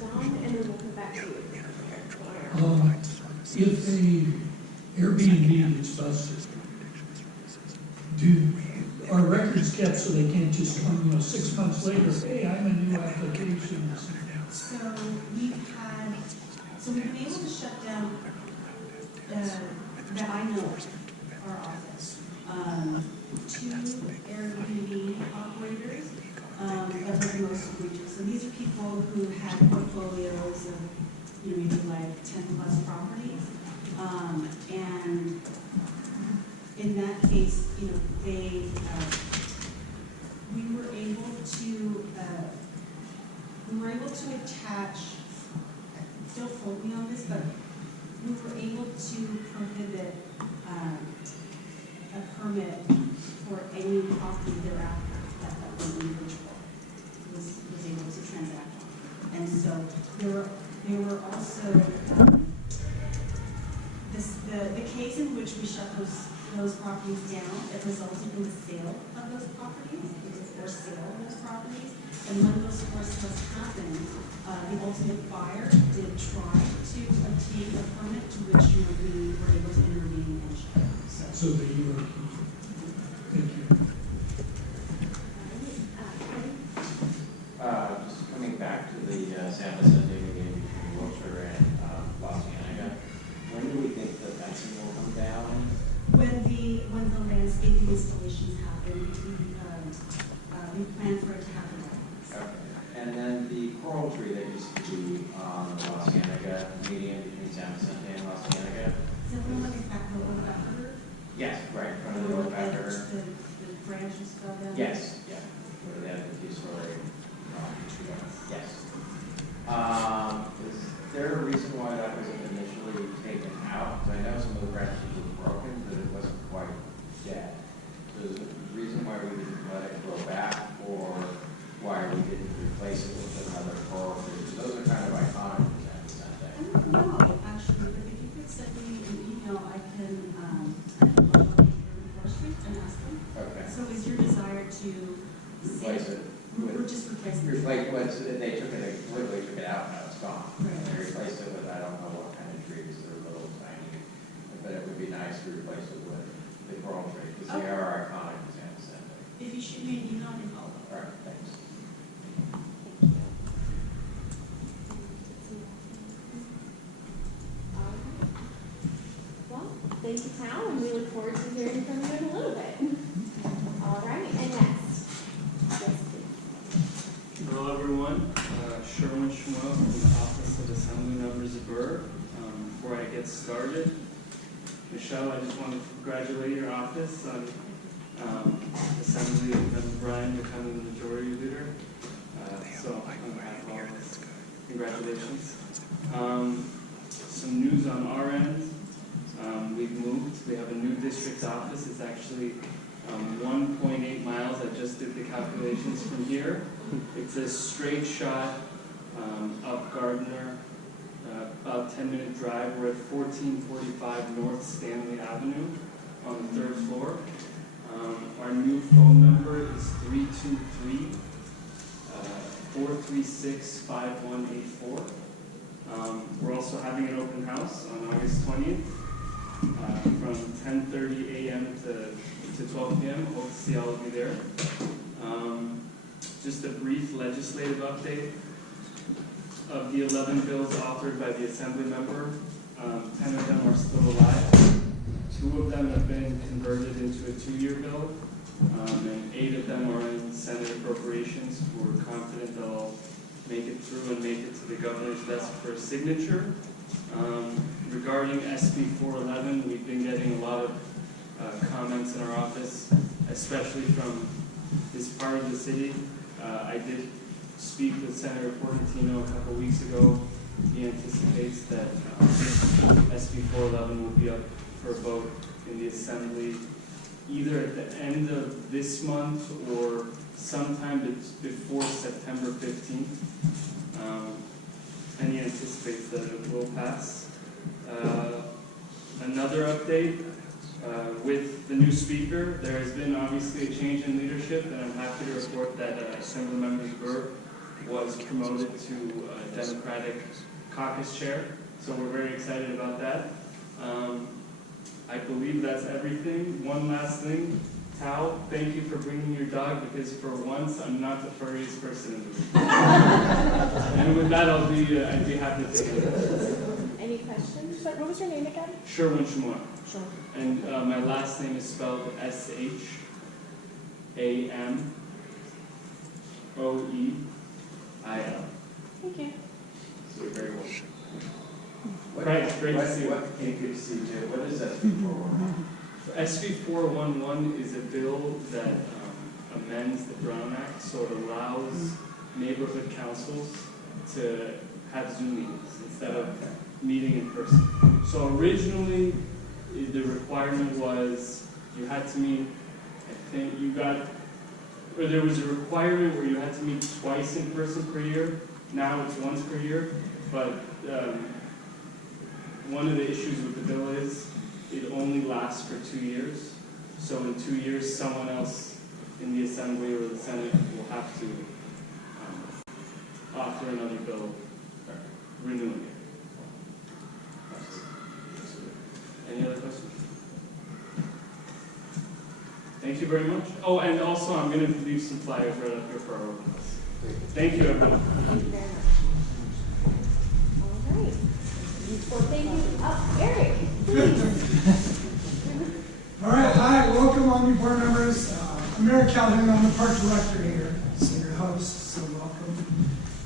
Don, and then we'll come back to you. If a Airbnb is busted, are records kept so they can't just come, 6 months later, hey, I'm a new application? So we've been able to shut down, that I know of, our office, 2 Airbnb operators that were the most egregious. So these are people who had portfolios of, maybe like 10 plus properties. And in that case, we were able to attach, don't quote me on this, but we were able to prohibit a permit for any property thereafter that one individual was able to transact on. And so there were also the case in which we shut those properties down, it resulted in the sale of those properties. It was a forced sale of those properties. And when those forced sales happened, the ultimate buyer did try to obtain a permit, to which we were able to intervene and shut down. So that you were, thank you. Just coming back to the San Vicente meeting between Wilshire and Los Angeles, when do we think the fencing will come down? When the landscaping installations happen, we plan for it to happen. Okay. And then the coral tree that used to be on the Los Angeles median between San Vicente and Los Angeles. Is that the one like back the old back river? Yes, right in front of the old back river. The branches fell down? Yes, yeah. Where they had the two-story. Yes. Is there a reason why that was initially taken out? Because I know some of the branches were broken, but it wasn't quite dead. So is there a reason why we didn't let it grow back, or why we didn't replace it with another coral tree? Those are kind of iconic for San Vicente. I don't know, actually, but if you could send me an email, I can log on to forestry and ask them. Okay. So is your desire to Replace it. We're just replacing it. They took it, literally took it out, now it's gone. Right. They replaced it with, I don't know what kind of trees, they're little tiny, but it would be nice to replace it with the coral tree, because they are iconic in San Vicente. If you shoot me an email, I can follow up. All right, thanks. Well, thank into town, and we look forward to hearing from you in a little bit. All right, and next. Yes, please. Hello, everyone. Sherwin Schmuck from the Office of Assembly Members of Burr. Before I get started, Michelle, I just want to congratulate your office on Assembly Member Brian becoming the majority leader. So on behalf of all of us, congratulations. Some news on our end. We've moved. We have a new district office. It's actually 1.8 miles. I just did the calculations from here. It's a straight shot up Gardner, about 10-minute drive. We're at 1445 North Stanley Avenue on the 3rd floor. Our new phone number is 323-436-5184. We're also having an open house on August 20th from 10:30 a.m. to 12 p.m. Hope to see all of you there. Just a brief legislative update. Of the 11 bills authored by the Assembly member, 10 of them are still alive. 2 of them have been converted into a 2-year bill, and 8 of them are in Senate appropriations. We're confident they'll make it through and make it to the governor's desk for a signature. Regarding SB 411, we've been getting a lot of comments in our office, especially from this part of the city. I did speak with Senator Portantino a couple weeks ago. He anticipates that SB 411 will be up for a vote in the Assembly either at the end of this month or sometime before September 15th. And he anticipates that it will pass. Another update, with the new speaker, there has been obviously a change in leadership, and I'm happy to report that Assemblymember Burr was promoted to Democratic caucus chair, so we're very excited about that. I believe that's everything. One last thing, Tao, thank you for bringing your dog, because for once I'm not the furriest person in the room. And with that, I'd be happy to take it. Any questions? What was your name again? Sherwin Schmuck. Sure. And my last name is spelled Shamroeil. Thank you. So you're very welcome. Great to see you. Good to see you too. What is SB 411? SB 411 is a bill that amends the Brown Act, so it allows neighborhood councils to have Zoom meetings instead of meeting in person. So originally, the requirement was you had to meet, there was a requirement where you had to meet twice in person per year. Now it's once per year, but one of the issues with the bill is it only lasts for 2 years. So in 2 years, someone else in the Assembly or the Senate will have to offer another bill renewing it. Any other questions? Thank you very much. Oh, and also I'm going to leave some flyers right up here for our open house. Thank you, everyone. Thank you very much. All right. Well, thank you. Eric, please. All right, hi, welcome all new board members. I'm Eric Calhoun, I'm the park director here, so your host, so welcome.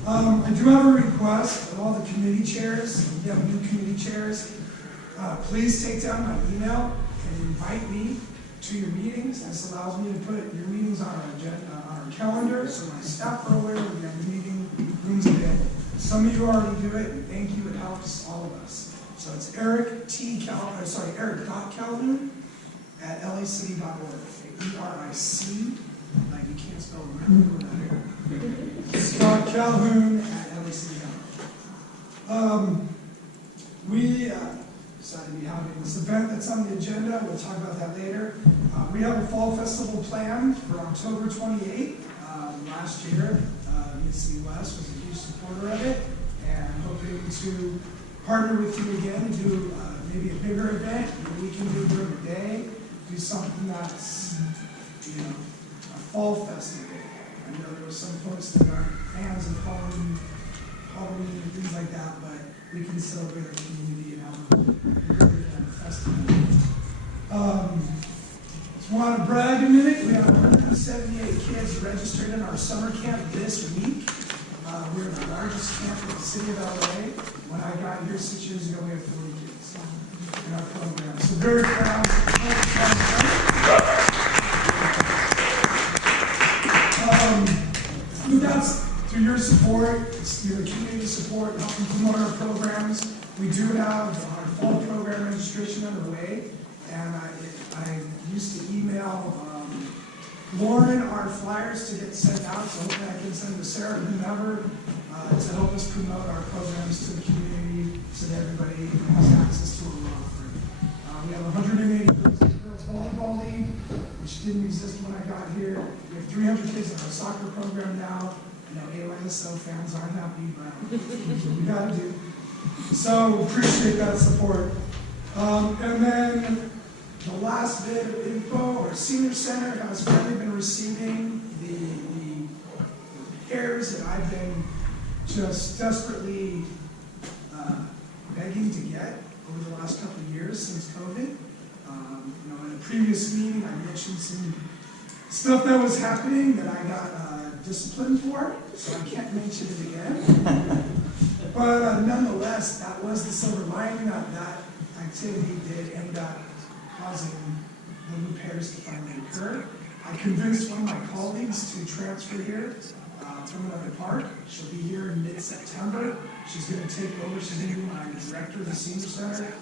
I do have a request of all the committee chairs. We have new committee chairs. Please take down my email and invite me to your meetings. This allows me to put your meetings on our agenda, on our calendar, so my staff are aware we have meeting rooms available. Some of you already do it, and thank you. It helps all of us. So it's Eric.Calhoun at lacity.org. ERIC, like you can't spell remember that. Scott Calhoun at lacity.org. We decided to be having this event that's on the agenda. We'll talk about that later. We have a fall festival planned for October 28th. Last year, Mid-City West was a huge supporter of it, and I'm hoping to partner with you again and do maybe a bigger event. Maybe we can do during the day, do something that's, a fall festival. I know there were some folks that aren't fans of Halloween and things like that, but we can celebrate our community and have a festival. Just want to brag a minute. We have 178 kids registered in our summer camp this week. We're the largest camp in the city of LA. When I got here 6 years ago, we had 40 kids in our program. So very proud. That's through your support, your community support, helping promote our programs. We do have our fall program registration underway, and I used to email Lauren our flyers to get sent out, so hopefully I can send to Sarah and whomever to help us promote our programs to the community so that everybody has access to what we're offering. We have 180 girls volleyball league, which didn't exist when I got here. We have 300 kids in our soccer program now. I know AYSO fans aren't happy, but that's what we gotta do. So appreciate that support. And then the last bit of info, our senior center has finally been receiving the repairs that I've been just desperately begging to get over the last couple of years since COVID. In a previous meeting, I mentioned some stuff that was happening that I got disciplined for, so I can't mention it again. But nonetheless, that was the silver lining. That activity did end up causing the repairs to finally occur. I convinced one of my colleagues to transfer here from another park. She'll be here in mid-September. She's going to take over. She's going to be my director of the senior center.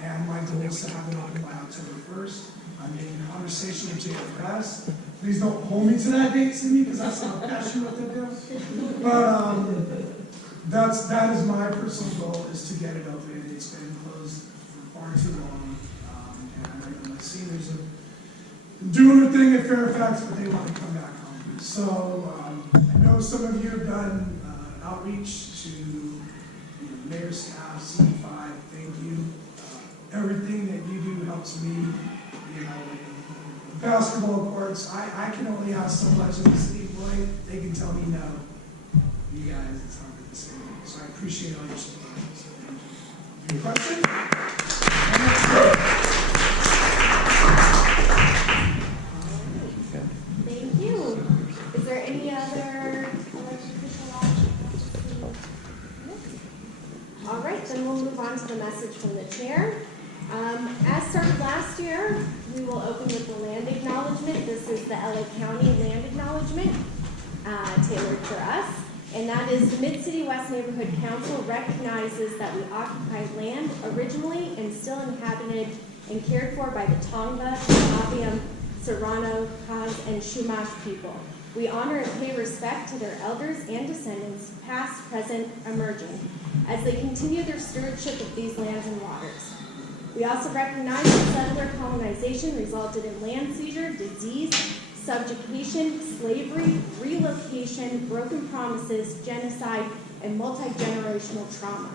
And my goal is to have it open by October 1st. I'm in conversation with JFS. Please don't hold me to that date, Cindy, because that's not actually what they do. But that is my personal goal, is to get it open. It's been closed for far too long. And my seniors are doing their thing at Fairfax, but they want to come back home. So I know some of you have done outreach to mayor, staff, C5. Thank you. Everything that you do helps me. Basketball courts, I can only ask so much of the city employee. They can tell me no. You guys, it's not the same. So I appreciate all your support. So thank you. Any questions? Thank you. Is there any other elected official action? All right, then we'll move on to the message from the chair. As started last year, we will open with the land acknowledgement. This is the LA County land acknowledgement tailored for us. And that is the Mid-City West Neighborhood Council recognizes that we occupied land originally and still inhabited and cared for by the Tonga, CicLAvia, Serrano, Kaz, and Chumash people. We honor and pay respect to their elders and descendants, past, present, emerging, as they continue their stewardship of these lands and waters. We also recognize that settler colonization resulted in land seizure, disease, subjugation, slavery, relocation, broken promises, genocide, and multi-generational trauma.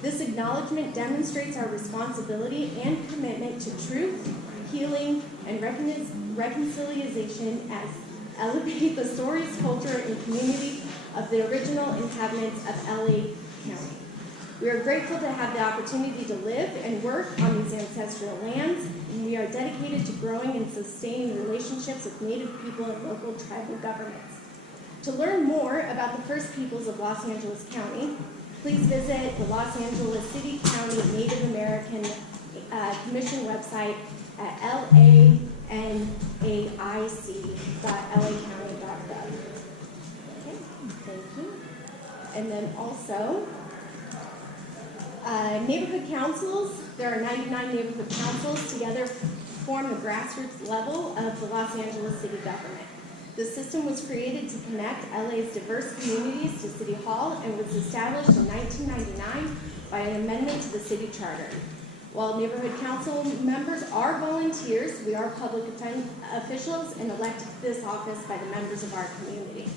This acknowledgement demonstrates our responsibility and commitment to truth, healing, and reconciliation as elevate the stories, culture, and community of the original inhabitants of LA County. We are grateful to have the opportunity to live and work on these ancestral lands, and we are dedicated to growing and sustaining relationships with Native people and local tribal governments. To learn more about the First Peoples of Los Angeles County, please visit the Los Angeles City County Native American Commission website at lanaic.lacounty.gov. Okay, thank you. And then also, neighborhood councils. There are 99 neighborhood councils together form the grassroots level of the Los Angeles city government. The system was created to connect LA's diverse communities to City Hall and was established in 1999 by an amendment to the city charter. While neighborhood council members are volunteers, we are public officials and elected to this office by the members of our community.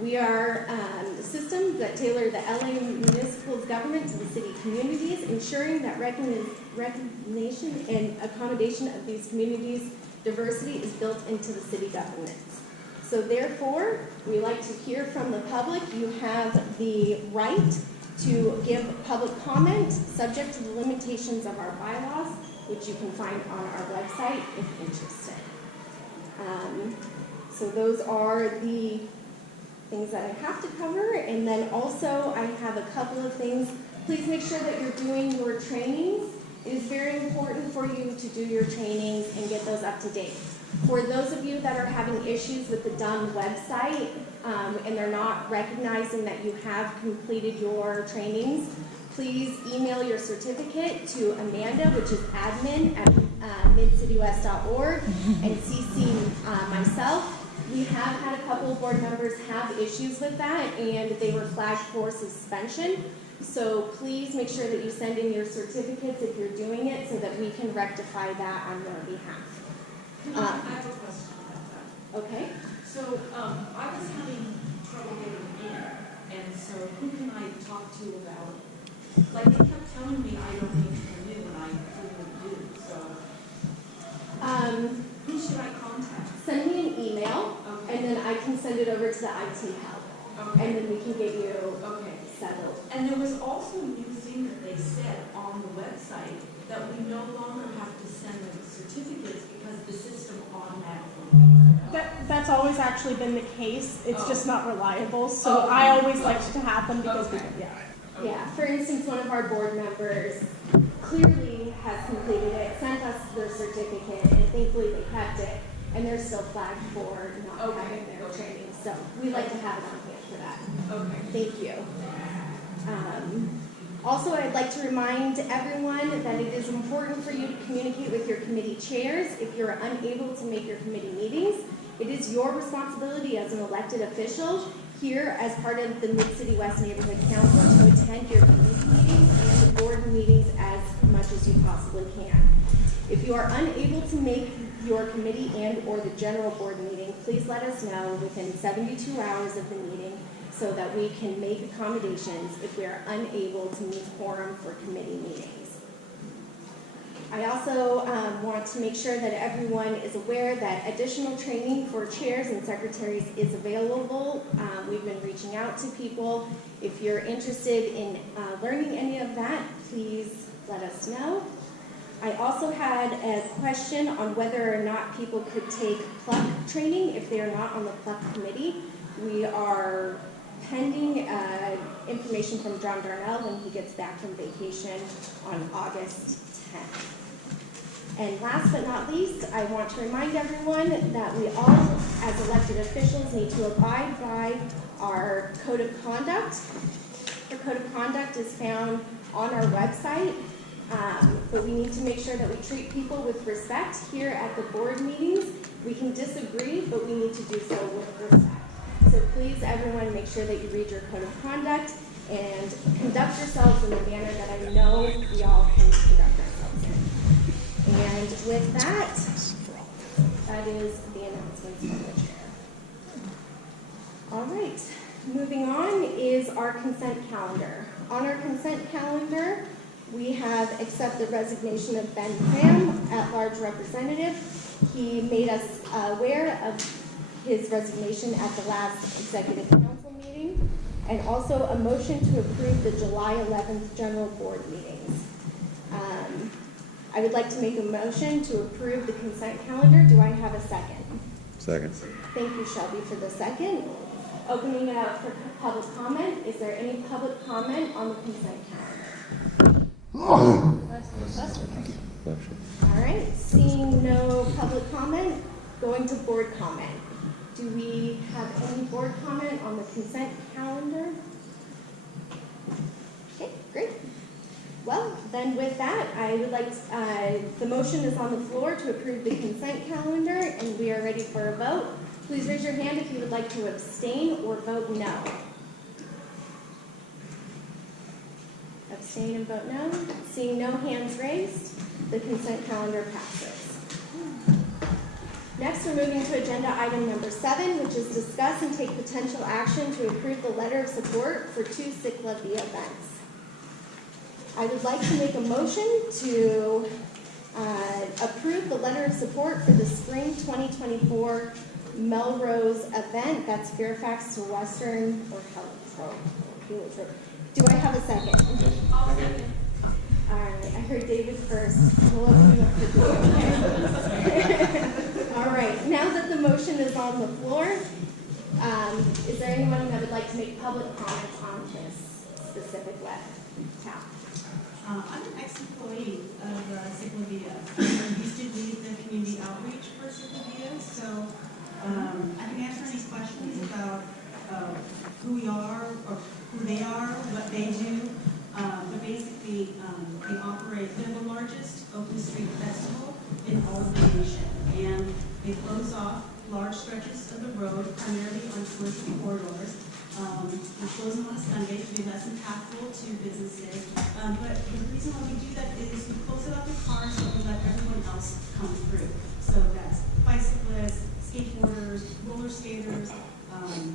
We are a system that tailor the LA municipal government to the city communities, ensuring that recognition and accommodation of these communities' diversity is built into the city governments. So therefore, we like to hear from the public. You have the right to give public comment subject to the limitations of our bylaws. which you can find on our website if interested. So those are the things that I have to cover, and then also I have a couple of things. Please make sure that you're doing your trainings. It is very important for you to do your trainings and get those up to date. For those of you that are having issues with the DUM website and they're not recognizing that you have completed your trainings, please email your certificate to Amanda, which is admin at midcitywest.org, and CC myself. We have had a couple of board members have issues with that, and they were flagged for suspension. So please make sure that you send in your certificates if you're doing it so that we can rectify that on your behalf. I have a question about that. Okay. So I was having trouble getting in, and so who can I talk to about, like they kept telling me I don't need to come in when I clearly do, so. Who should I contact? Send me an email, Okay. and then I can send it over to the IT help. Okay. And then we can get you Okay. settled. And there was also a new thing that they said on the website that we no longer have to send them certificates because the system automatically. That's always actually been the case. It's just not reliable. So Oh, okay. I always like to have them because Okay. Yeah, for instance, one of our board members clearly has completed it, sent us their certificate, and thankfully they kept it, and they're still flagged for not having their training. So we like to have it on hand for that. Okay. Thank you. Also, I'd like to remind everyone that it is important for you to communicate with your committee chairs if you're unable to make your committee meetings. It is your responsibility as an elected official here as part of the Mid-City West Neighborhood Council to attend your committee meetings and the board meetings as much as you possibly can. If you are unable to make your committee and or the general board meeting, please let us know within 72 hours of the meeting so that we can make accommodations if we are unable to meet quorum for committee meetings. I also want to make sure that everyone is aware that additional training for chairs and secretaries is available. We've been reaching out to people. If you're interested in learning any of that, please let us know. I also had a question on whether or not people could take PLUC training if they are not on the PLUC committee. We are pending information from John Darnell when he gets back from vacation on August 10th. And last but not least, I want to remind everyone that we all, as elected officials, need to abide by our code of conduct. Our code of conduct is found on our website, but we need to make sure that we treat people with respect here at the board meetings. We can disagree, but we need to do so with respect. So please, everyone, make sure that you read your code of conduct and conduct yourselves in a manner that I know we all can conduct ourselves in. And with that, that is the announcements from the chair. All right, moving on is our consent calendar. On our consent calendar, we have accepted the resignation of Ben Cram, at-large representative. He made us aware of his resignation at the last executive council meeting, and also a motion to approve the July 11th general board meetings. I would like to make a motion to approve the consent calendar. Do I have a second? Second. Thank you, Shelby, for the second. Opening it up for public comment. Is there any public comment on the consent calendar? All right, seeing no public comment, going to board comment. Do we have any board comment on the consent calendar? Okay, great. Well, then with that, I would like, the motion is on the floor to approve the consent calendar, and we are ready for a vote. Please raise your hand if you would like to abstain or vote no. Abstain and vote no. Seeing no hands raised, the consent calendar passes. Next, we're moving to agenda item number 7, which is discuss and take potential action to approve the letter of support for 2 CicLAvia events. I would like to make a motion to approve the letter of support for the spring 2024 Melrose event. That's Fairfax to Western or Helix. Do I have a second? I'll second. All right, I heard David first. We'll open it up to David. All right, now that the motion is on the floor, is there anyone that would like to make public comments on this specific web tab? I'm an ex-employee of CicLAvia. I used to lead the community outreach for CicLAvia, so I can answer any questions about who we are, or who they are, what they do. But basically, they're the largest open street festival in all of the nation. And they close off large stretches of the road, primarily on commercial corridors. We close them on Sunday to be less impactful to businesses. But the reason why we do that is we close it off to cars so we let everyone else come through. So that's bicyclists, skateboarders, roller skaters,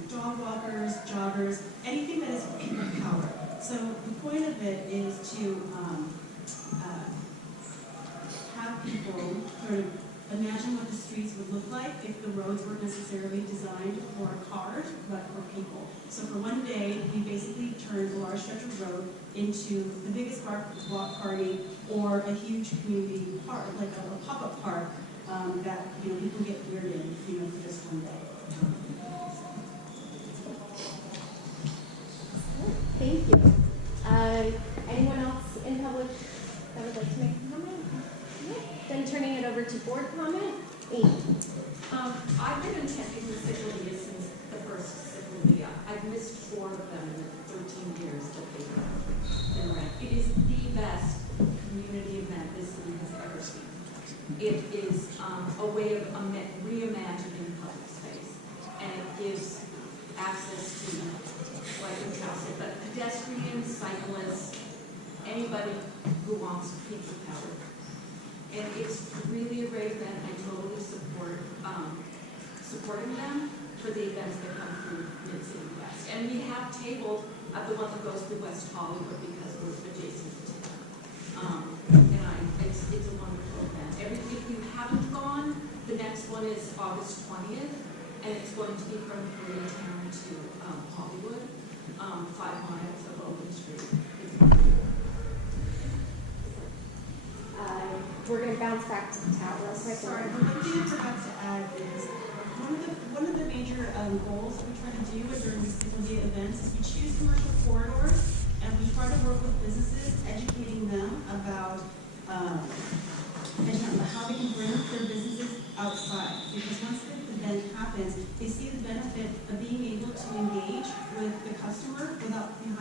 dog walkers, joggers, anything that is people powered. So the point of it is to have people sort of imagine what the streets would look like if the roads weren't necessarily designed for cars, but for people. So for one day, we basically turned a large stretch of road into the biggest block party or a huge community park, like a pop-up park that people get weird in, for just one day. Thank you. Anyone else in public that would like to make a comment? No? Then turning it over to board comment. Amy. I've been attending the CicLAvia since the first CicLAvia. I've missed 4 of them in the 13 years that they've been around. It is the best community event this city has ever seen. It is a way of reimagining public space, and it gives access to, like the council, but pedestrians, cyclists, anybody who wants people power. And it's really a great event. I totally support supporting them for the events that come through Mid-City West. And we have tabled at the one that goes to West Hollywood because we're adjacent to them. It's a wonderful event. If you haven't gone, the next one is August 20th, and it's going to be from Koreatown to Hollywood, 5 miles of open street. We're going to bounce back to the tower real quick. Sorry, the one thing I forgot to add is one of the major goals that we try to do during these CicLAvia events is we choose commercial corridors and we try to work with businesses, educating them about how they can bring their businesses outside. Because once the event happens, they see the benefit of being able to engage with the customer without being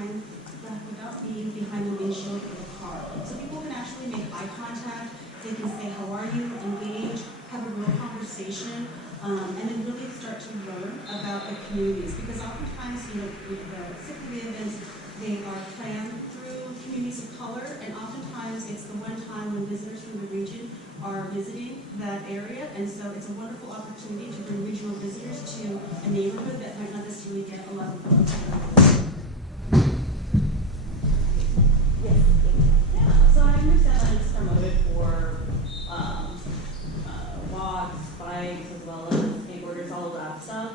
behind the windshield of the car. So people can actually make eye contact. They can say, how are you, engage, have a real conversation, and then really start to learn about the communities. Because oftentimes, with the CicLAvia events, they are planned through communities of color, and oftentimes it's the one time when visitors from the region are visiting that area, and so it's a wonderful opportunity to bring regional visitors to a neighborhood that might not necessarily get a lot of focus. So I understand that it's promoted for walks, bikes, as well as skateboarders, all of that stuff.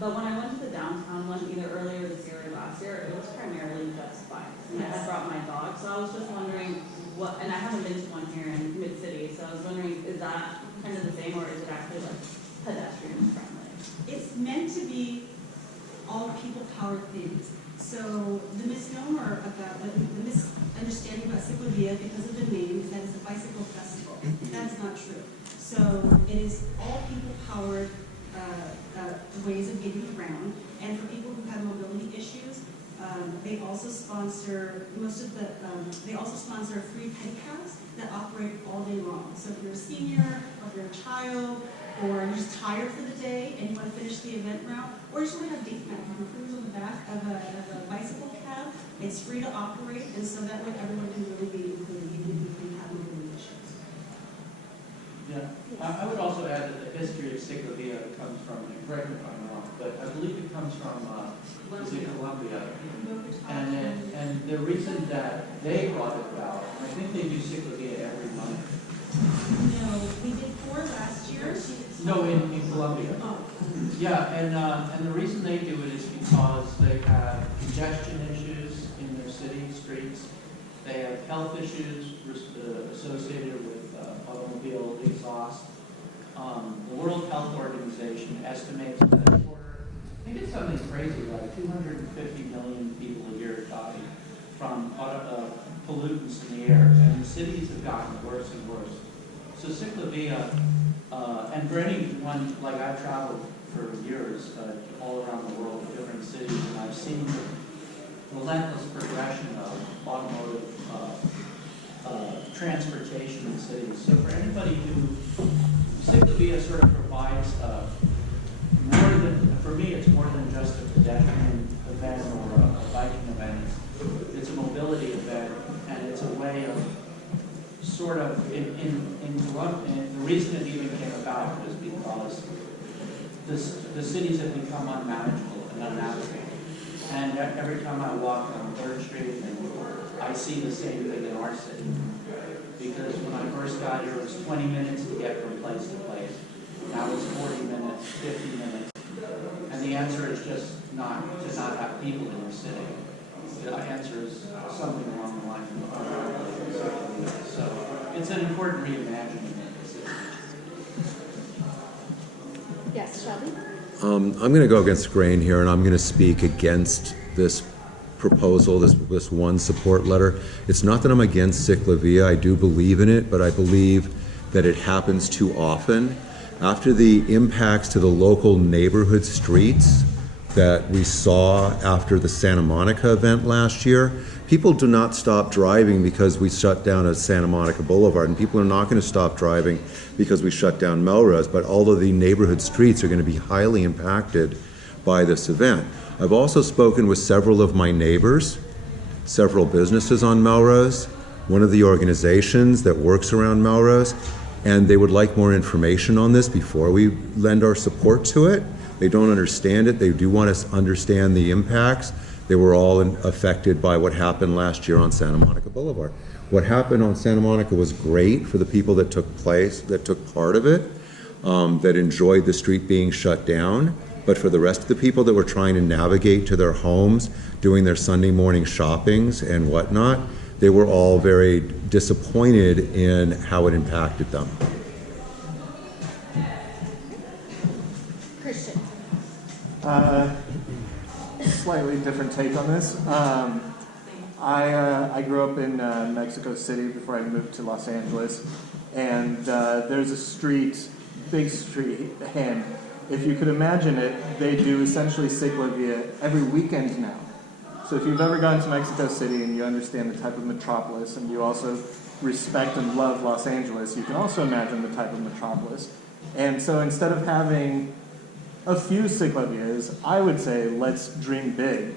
But when I went to the downtown one, either earlier this year or last year, it was primarily just bikes. And I had brought my dog, so I was just wondering and I haven't been to one here in Mid-City, so I was wondering, is that kind of the same, or is it actually like pedestrian friendly? It's meant to be all people-powered things. So the misnomer about, the misunderstanding about CicLAvia because of the name is that it's a bicycle festival. That's not true. So it is all people-powered ways of getting around. And for people who have mobility issues, they also sponsor they also sponsor free pedicabs that operate all day long. So if you're a senior, or if you're a child, or you're just tired for the day and you want to finish the event route, or you just want to have date night, you can cruise on the back of a bicycle cab. It's free to operate, and so that way everyone can really be included, even if you have mobility issues. Yeah, I would also add that the history of CicLAvia comes from, and correct me if I'm wrong, but I believe it comes from Columbia. And the reason that they brought it about, I think they do CicLAvia every month. No, we did 4 last year. No, in Columbia. Oh. Yeah, and the reason they do it is because they have congestion issues in their city streets. They have health issues associated with automobile exhaust. The World Health Organization estimates that a quarter, I think it's something crazy, like 250 million people a year die from pollutants in the air, and the cities have gotten worse and worse. So CicLAvia, and for anyone, like I've traveled for years all around the world to different cities, and I've seen the relentless progression of automotive transportation in cities. So for anybody who, CicLAvia sort of provides more than, for me, it's more than just a pedestrian event or a biking event. It's a mobility event, and it's a way of sort of, the reason it even came about was because the cities have become unmanageable and unnavigable. And every time I walk on 3rd Street, I see the same thing in our city. Because when I first got here, it was 20 minutes to get from place to place. Now it's 40 minutes, 50 minutes. And the answer is just to not have people in your city. The answer is something along the lines of so it's an important reimagining of the city. Yes, Shelby? I'm going to go against the grain here, and I'm going to speak against this proposal, this one support letter. It's not that I'm against CicLAvia. I do believe in it, but I believe that it happens too often. After the impacts to the local neighborhood streets that we saw after the Santa Monica event last year, people do not stop driving because we shut down a Santa Monica Boulevard, and people are not going to stop driving because we shut down Melrose, but all of the neighborhood streets are going to be highly impacted by this event. I've also spoken with several of my neighbors, several businesses on Melrose, one of the organizations that works around Melrose, and they would like more information on this before we lend our support to it. They don't understand it. They do want us to understand the impacts. They were all affected by what happened last year on Santa Monica Boulevard. What happened on Santa Monica was great for the people that took part of it, that enjoyed the street being shut down. But for the rest of the people that were trying to navigate to their homes, doing their Sunday morning shoppings and whatnot, they were all very disappointed in how it impacted them. Christian? Slightly different take on this. I grew up in Mexico City before I moved to Los Angeles, and there's a street, big street, and if you could imagine it, they do essentially CicLAvia every weekend now. So if you've ever gone to Mexico City and you understand the type of metropolis, and you also respect and love Los Angeles, you can also imagine the type of metropolis. And so instead of having a few CicLAvias, I would say let's dream big,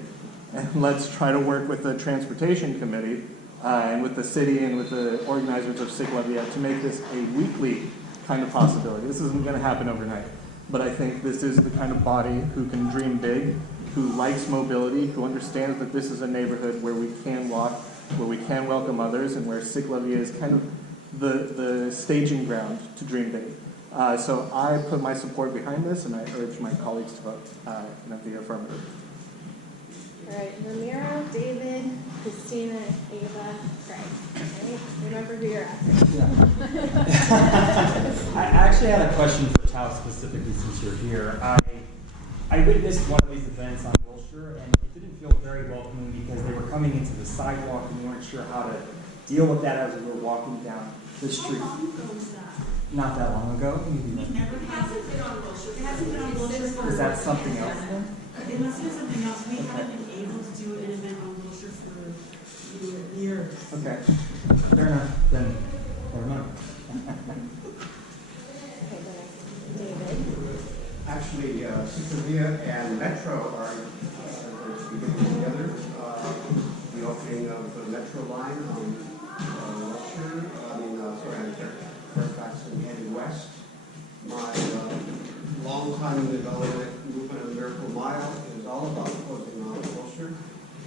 and let's try to work with the transportation committee and with the city and with the organizers of CicLAvia to make this a weekly kind of possibility. This isn't going to happen overnight, but I think this is the kind of body who can dream big, who likes mobility, who understands that this is a neighborhood where we can walk, where we can welcome others, and where CicLAvia is kind of the staging ground to dream big. So I put my support behind this, and I urge my colleagues to vote in the affirmative. All right, Ramiro, David, Christina, Ava, Greg. All right, remember who you're after. Yeah. I actually had a question for Tao specifically since you're here. I witnessed one of these events on Wilshire, and it didn't feel very welcoming because they were coming into the sidewalk and we weren't sure how to deal with that as we were walking down the street. How long ago was that? Not that long ago. It never hasn't been on Wilshire. It hasn't been on Wilshire for. Is that something else then? It must have been something else. We haven't been able to do an event on Wilshire for years. Okay. Fair enough. Then, never mind. David? Actually, CicLAvia and Metro are getting together. The opening of the Metro line on Wilshire, Fairfax and heading west. My long-time development movement of Miracle Mile is all about closing on Wilshire,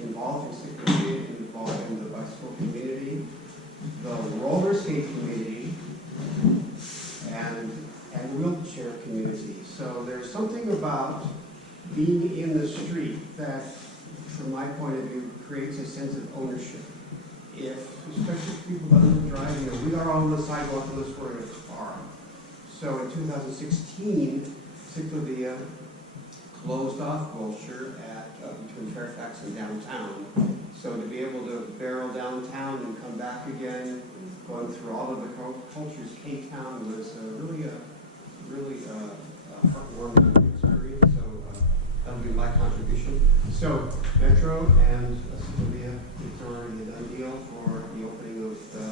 involving CicLAvia, involving the bicycle community, the roller skate community, and wheelchair community. So there's something about being in the street that, from my point of view, creates a sense of ownership especially people that live driving, we are on the sidewalk unless we're in a car. So in 2016, CicLAvia closed off Wilshire at between Fairfax and downtown. So to be able to barrel downtown and come back again, going through all of the cultures, K-Town was really heartwarming experience. So that'll be my contribution. So Metro and CicLAvia, it's already a done deal for the opening of the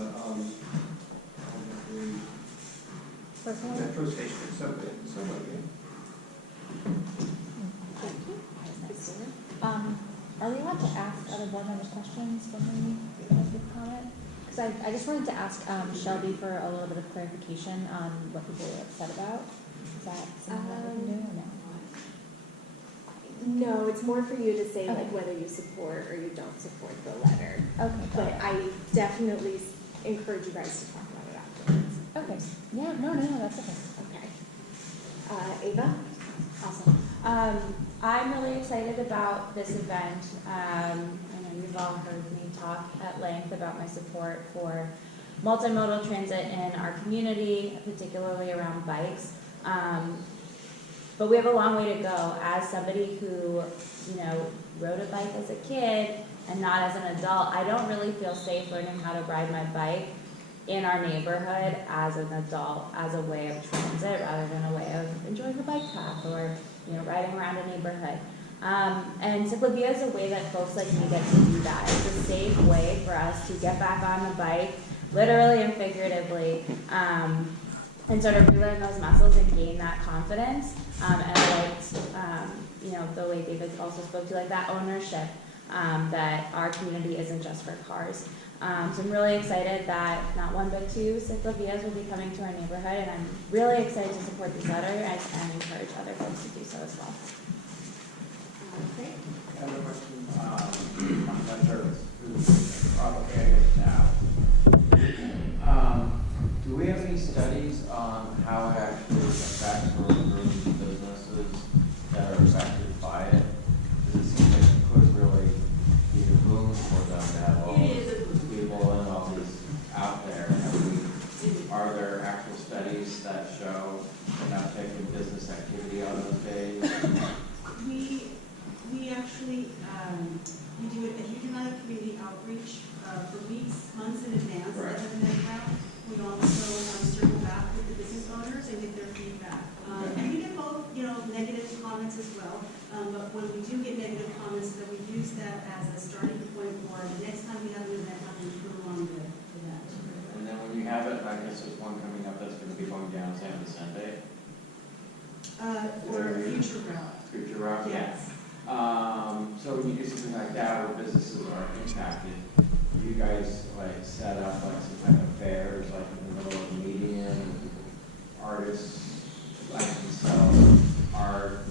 Metro station, subway. Are we allowed to ask other board members questions when we make a comment? Because I just wanted to ask Shelby for a little bit of clarification on what people were upset about. Is that something that we can do or no? No, it's more for you to say like whether you support or you don't support the letter. Okay. But I definitely encourage you guys to talk about it afterwards. Okay. Yeah, no, that's okay. Okay. Ava? Awesome. I'm really excited about this event. I know you've all heard me talk at length about my support for multimodal transit in our community, particularly around bikes. But we have a long way to go. As somebody who, rode a bike as a kid and not as an adult, I don't really feel safe learning how to ride my bike in our neighborhood as an adult, as a way of transit rather than a way of enjoying a bike path or riding around a neighborhood. And CicLAvia is a way that folks like me get to do that. It's a safe way for us to get back on the bike, literally and figuratively, and sort of relearn those muscles and gain that confidence. And I liked, the way David also spoke to, like that ownership, that our community isn't just for cars. So I'm really excited that not one but two CicLAvias will be coming to our neighborhood, and I'm really excited to support this letter and encourage other folks to do so as well. Great. I have a question on Melrose, who's probably now. Do we have any studies on how it actually affects or improves businesses that are affected by it? Because it seems like it could really be a boom for them to have all these people and all these out there. Are there actual studies that show an uptick in business activity on those days? We actually, we do a huge amount of community outreach for weeks, months in advance. Right. Other than that, we also circle back with the business owners and get their feedback. And we get both, negative comments as well. But when we do get negative comments, then we use that as a starting point for the next time we have an event, how we improve on the event. And then when you have it, I guess there's one coming up that's going to be going down San Vicente. Or future route. Future route? Yes. So when you do something like that where businesses are impacted, do you guys set up some kind of fairs in the middle of the median, artists can sell art,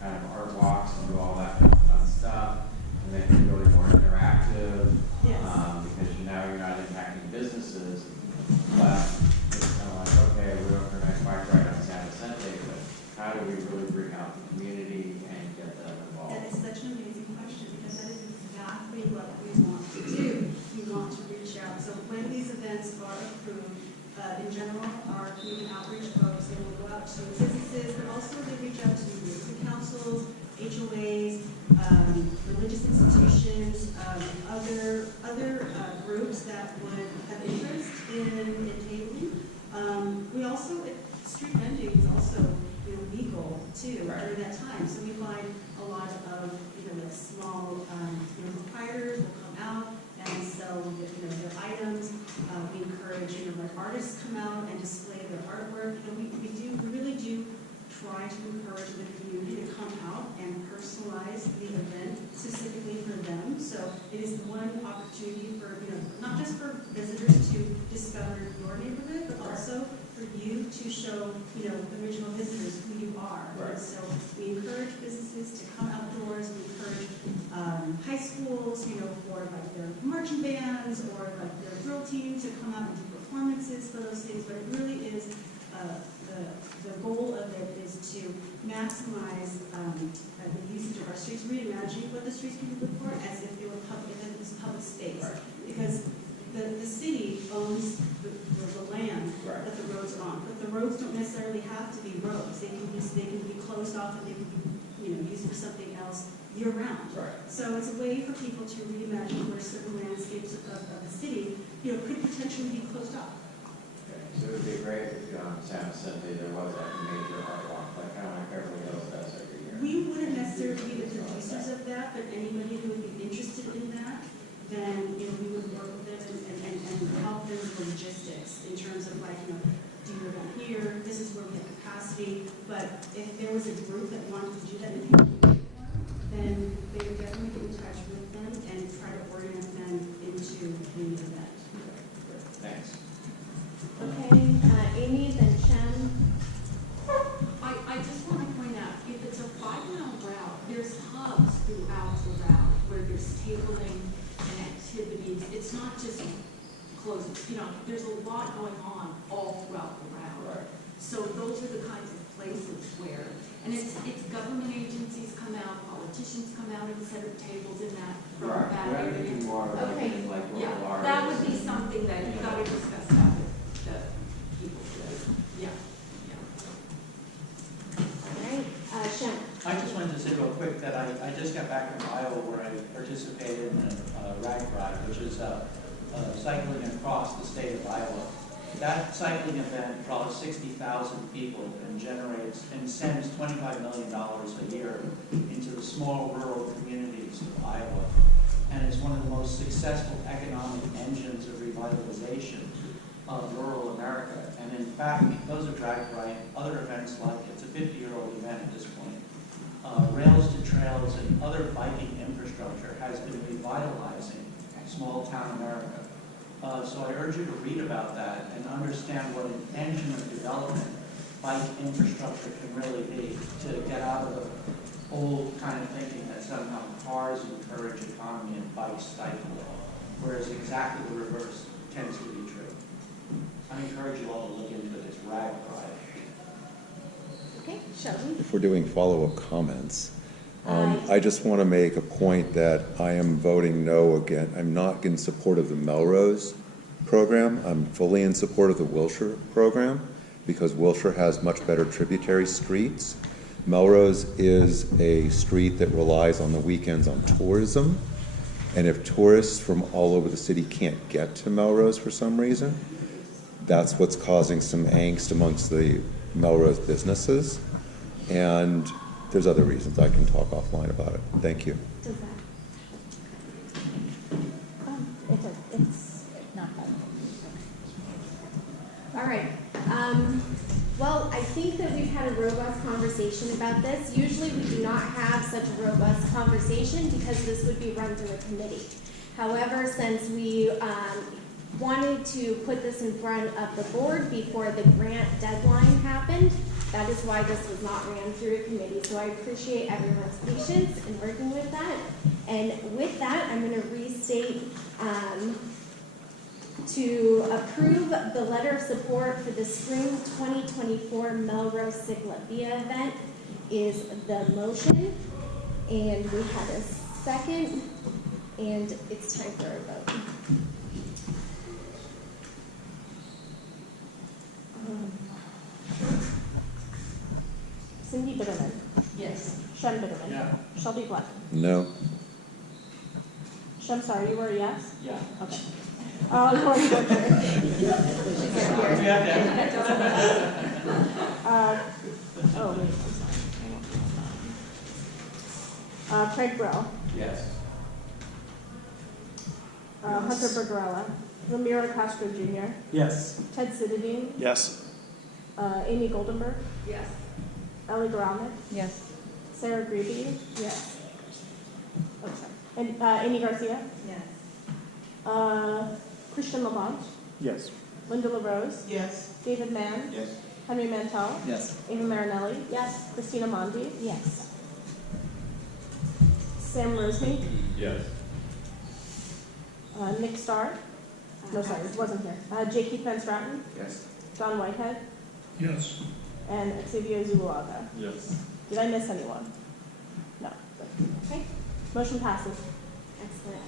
kind of art walks and do all that kind of fun stuff, and then it's really more interactive, because now you're not impacting businesses, but it's kind of like, okay, we're going to bike ride on San Vicente, but how do we really bring out the community and get them involved? That is such an amazing question, because that is exactly what we want to do. We want to reach out. So when these events are approved, in general, our community outreach folks, they will go out to businesses, but also they reach out to the councils, HOAs, religious institutions, other groups that would have interest in tabling. We also, street vending is also legal too during that time. So we find a lot of small proprietors will come out and sell their items. We encourage artists come out and display their artwork. We really do try to encourage the community to come out and personalize the event specifically for them. So it is one opportunity for not just for visitors to discover your neighborhood, but also for you to show original visitors who you are. Right. So we encourage businesses to come outdoors. We encourage high schools, for their marching bands or their drill team to come out and do performances for those things. But it really is the goal of it is to maximize the usage of our streets, reimagining what the streets can be good for as if they were public, if it was public space. Right. Because city owns the land Right. that the roads are on, but the roads don't necessarily have to be roads. They can be closed off and they can be, used for something else year round. Right. So it's a way for people to reimagine where certain landscapes of the city, could potentially be closed off. So it would be great if on San Vicente there was like a major art walk, like kind of like Beverly Hills does every year. We wouldn't necessarily be the producers of that, but anybody who would be interested in that, then, we would work with them and help them with the logistics in terms of like, do you live on here? This is where we have capacity. But if there was a group that wanted to do that, then they would definitely get in touch with them and try to orient them into the event. Thanks. Okay, Amy, then Shem. I just want to point out, if it's a 5-mile route, there's hubs throughout the route where there's tabling and activities. It's not just closes, there's a lot going on all throughout the route. Right. So those are the kinds of places where, and it's government agencies come out, politicians come out and set up tables in that from Right. that Yeah, area. we do more of Okay, it, like yeah, local artists. that would be something that you gotta discuss that with the people. Yeah. All right, Shem. I just wanted to say real quick that I just got back from Iowa where I participated in a rag ride, which is cycling across the state of Iowa. That cycling event draws 60,000 people and generates and sends $25 million a year into the small rural communities of Iowa. And it's one of the most successful economic engines of revitalization of rural America. And in fact, because of Drag Right, other events like it's a 50-year-old event at this point, Rails to Trails and other biking infrastructure has been revitalizing small town America. So I urge you to read about that and understand what an engine of development bike infrastructure can really be to get out of the old kind of thinking that somehow cars encourage economy and bikes stifle it, whereas exactly the reverse tends to be true. I encourage you all to look into this rag ride. Okay, Sheldon. If we're doing follow-up comments, I just want to make a point that I am voting no again. I'm not in support of the Melrose program. I'm fully in support of the Wilshire program because Wilshire has much better tributary streets. Melrose is a street that relies on the weekends on tourism. And if tourists from all over the city can't get to Melrose for some reason, that's what's causing some angst amongst the Melrose businesses. And there's other reasons. I can talk offline about it. Thank you. Does that? It's not fun. All right. Well, I think that we've had a robust conversation about this. Usually we do not have such a robust conversation because this would be run through a committee. However, since we wanted to put this in front of the board before the grant deadline happened, that is why this was not ran through a committee. So I appreciate everyone's patience in working with that. And with that, I'm going to restate to approve the letter of support for the spring 2024 Melrose CicLAvia event is the motion. And we had a second, and it's time for a vote. Cindy Bitterman. Yes. Shem Bitterman. Yeah. Shelby Black. No. Shem, sorry, you were a yes? Yeah. Okay. Lori Booker. Oh, wait, I'm sorry. Craig Brill. Yes. Hunter Bergerella. Ramiro Castro Jr. Yes. Ted Sidadine. Yes. Amy Goldenberg. Yes. Ellie Garalnik. Yes. Sarah Greeby. Yes. Oh, sorry. And Amy Garcia. Yes. Christian Lavant. Yes. Linda LaRose. Yes. David Mann. Yes. Henry Mantel. Yes. Ava Marinelli. Yes. Christina Mondi. Yes. Sam Rosemead. Yes. Nick Starr. No, sorry, it wasn't here. J. Keith Van Stratton. Yes. John Whitehead. Yes. And Xavier Zuluaga. Yes. Did I miss anyone? No. Okay. Motion passes. Excellent.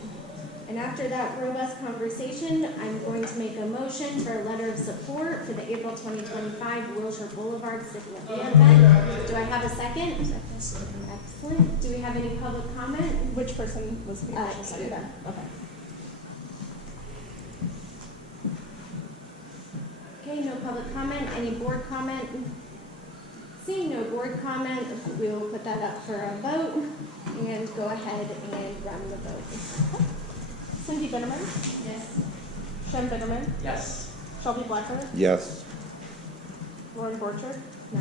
And after that robust conversation, I'm going to make a motion for a letter of support for the April 2025 Wilshire Boulevard CicLAvia event. Do I have a second? Excellent. Do we have any public comment? Which person was the Two. second? Okay. Okay, no public comment. Any board comment? Seeing no board comment, we will put that up for a vote and go ahead and run the vote. Cindy Bitterman? Yes. Shem Bitterman? Yes. Shelby Blackford? Yes. Lauren Borchard? No.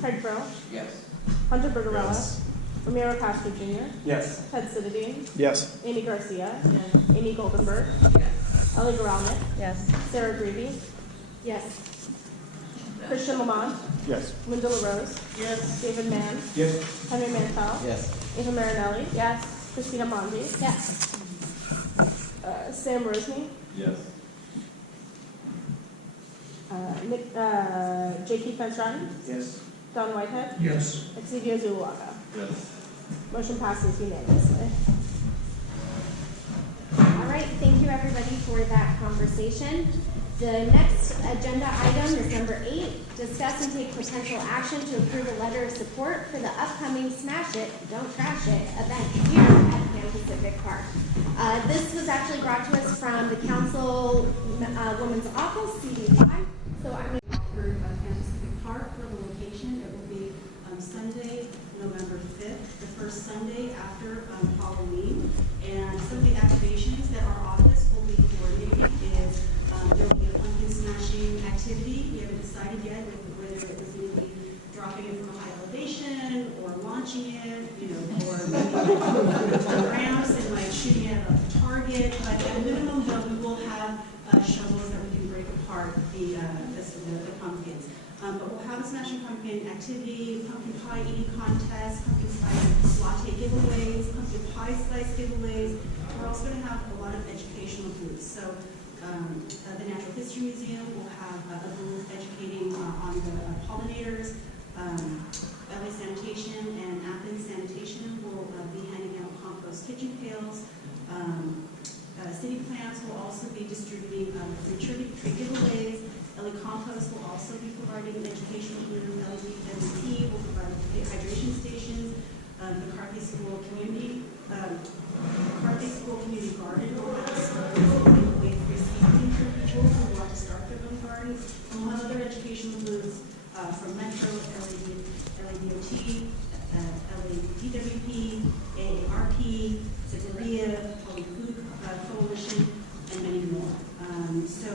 Craig Burrow? Yes. Hunter Bergarella? Yes. Ramiro Castro Jr.? Yes. Ted Siddidian? Yes. Amy Garcia? Amy Goldenberg? Ellie Garalnik? Yes. Sarah Greavy? Yes. Christian Lamont? Yes. Linda LaRose? Yes. David Mann? Yes. Henry Mantel? Yes. Ava Marinelli? Yes. Christina Mondi? Yes. Sam Rosny? Yes. J.K. Fenstratton? Yes. Don Whitehead? Yes. Xavier Zuluaga? Yes. Motion passes unanimously. All right, thank you everybody for that conversation. The next agenda item is number 8, discuss and take potential action to approve a letter of support for the upcoming Smash It, Don't Trash It event here at Pan Pacific Park. This was actually brought to us from the Councilwoman's Office, CD5. So I'm going to Offered by Pan Pacific Park for the location. It will be Sunday, November 5th, the first Sunday after Halloween. And some of the activations that our office will be coordinating is there will be a pumpkin smashing activity. We haven't decided yet whether it was going to be dropping it from a high elevation or launching it, or ramps and like shooting it at a target. But at a minimum, though, we will have shovels that we can break apart the pumpkins. But we'll have a smashing pumpkin activity, pumpkin pie eating contest, pumpkin spice latte giveaways, pumpkin pie slice giveaways. We're also going to have a lot of educational booths. So the Natural History Museum will have a booth educating on the pollinators. LA Sanitation and Athens Sanitation will be handing out compost kitchen pails. City Plants will also be distributing free tree giveaways. LA Compost will also be providing an educational booth. LDWP will provide hydration stations. McCarthy School Community Garden will have a giveaway for seedling for people who want to start their own gardens. And we'll have other educational booths from Metro, LADOT, LADWP, AARP, CicLAvia, Public Food Coalition, and many more. So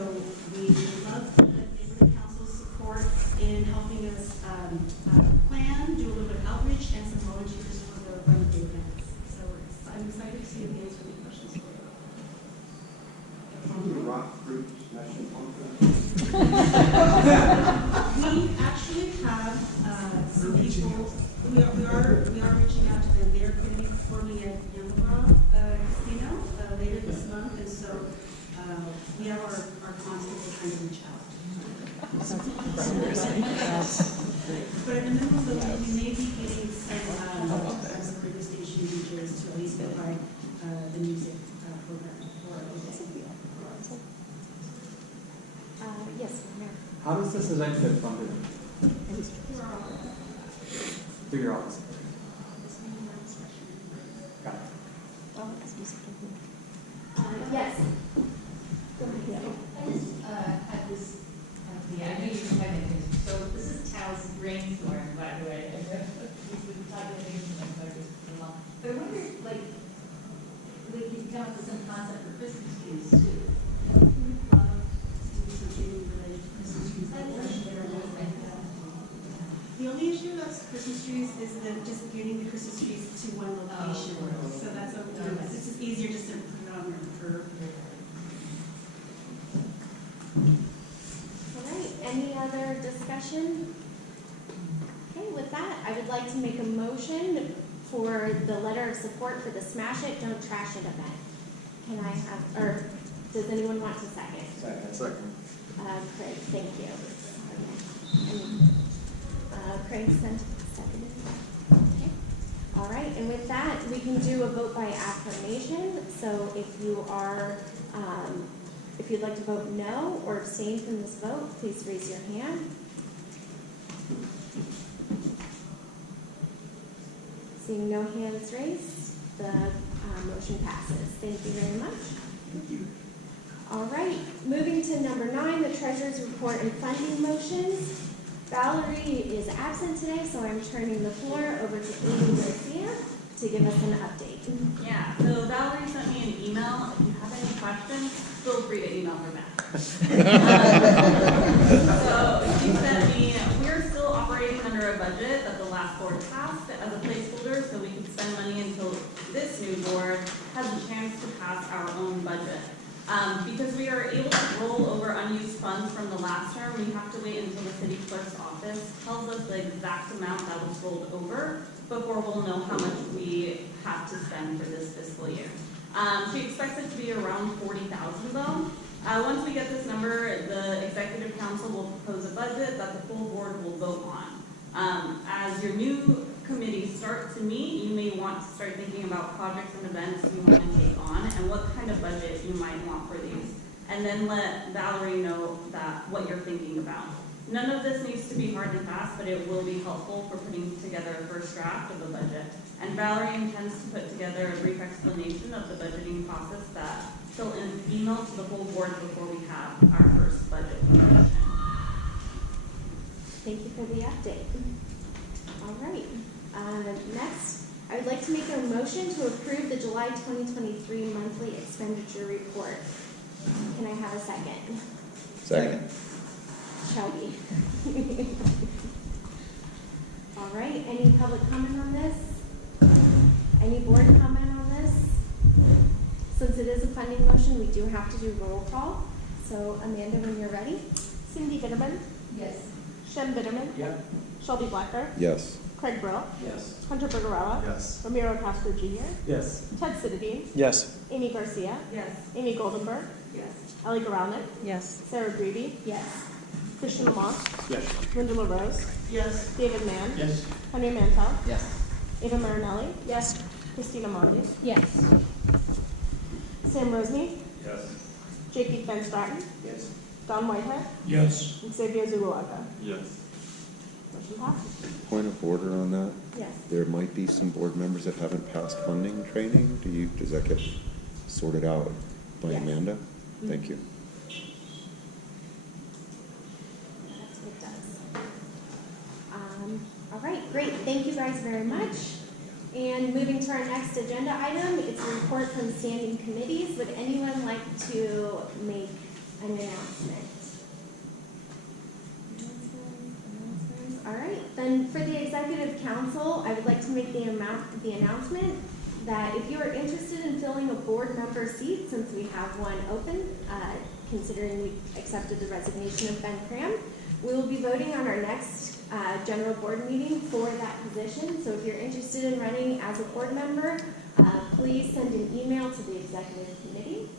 we would love the neighborhood council's support in helping us plan, do a little bit of outreach, and some volunteers for the run of the events. So I'm excited to see if you answer any questions for you. Rock fruit smashing pumpkin. We actually have some people. We are reaching out to them. They are going to be performing at Yamaba Casino later this month, and so we have our constable trying to reach out. But at the minimum, we may be getting some radio station DJs to at least provide the music program for the day. yes, Mayor. How does this event get funded? Through your office. Got it. Yes. I just had this, I know you're having things, so this is Tal's brainstorm, by the way. We've been talking about things and I'm just a lot. But I wonder, like, we could come up with some concept for Christmas trees too. The only issue with Christmas trees is that just getting the Christmas trees to one location. So that's it's just easier just to put it on your curb. All right, any other discussion? Okay, with that, I would like to make a motion for the letter of support for the Smash It, Don't Trash It event. Can I have, or does anyone want to second? Second. Craig, thank you. Okay. Craig seconded. Okay. All right, and with that, we can do a vote by affirmation. So if you are, if you'd like to vote no or abstain from this vote, please raise your hand. Seeing no hands raised, the motion passes. Thank you very much. Thank you. All right, moving to number 9, the treasurer's report and funding motions. Valerie is absent today, so I'm turning the floor over to Amy Garcia to give us an update. Yeah, so Valerie sent me an email. If you have any questions, feel free to email her back. So she sent me, we're still operating under a budget that the last board passed as a placeholder, so we can spend money until this new board has a chance to pass our own budget. Because we are able to roll over unused funds from the last term, we have to wait until the city clerk's office tells us the exact amount that was rolled over before we'll know how much we have to spend for this fiscal year. She expects it to be around $40,000 though. Once we get this number, the executive council will propose a budget that the full board will vote on. As your new committee start to meet, you may want to start thinking about projects and events you want to take on and what kind of budget you might want for these. And then let Valerie know that what you're thinking about. None of this needs to be hard and fast, but it will be helpful for putting together a first draft of a budget. And Valerie intends to put together a brief explanation of the budgeting process that she'll email to the whole board before we have our first budget discussion. Thank you for the update. All right. Next, I would like to make a motion to approve the July 2023 monthly expenditure report. Can I have a second? Second. Shelby. All right. Any public comment on this? Any board comment on this? Since it is a funding motion, we do have to do roll call. So Amanda, when you're ready. Cindy Bitterman, Yes. Shem Bitterman, Yep. Shelby Blacker, Yes. Craig Brill, Yes. Hunter Bergerella, Yes. Ramiro Castro Jr., Yes. Ted Sidadine, Yes. Amy Garcia, Yes. Amy Goldenberg, Yes. Ellie Garalnik, Yes. Sarah Greeby, Yes. Christian Lamont, Yes. Linda LaRose, Yes. David Mann, Yes. Henry Mantel, Yes. Ava Marinelli, Yes. Christina Mondi, Yes. Sam Rosny, Yes. J.P. Van Straten, Yes. Don Whitehead, Yes. and Xavier Zuluaga. Yes. Motion passes. Point of order on that. Yes. There might be some board members that haven't passed funding training. Does that get sorted out by Yes. Amanda? Thank you. That's what it does. All right, great. Thank you guys very much. And moving to our next agenda item, it's a report from standing committees. Would anyone like to make an announcement? All right, then for the executive council, I would like to make the announcement that if you are interested in filling a board member seat, since we have one open, considering we accepted the resignation of Ben Cram, we will be voting on our next general board meeting for that position. So if you're interested in running as a board member, please send an email to the executive committee,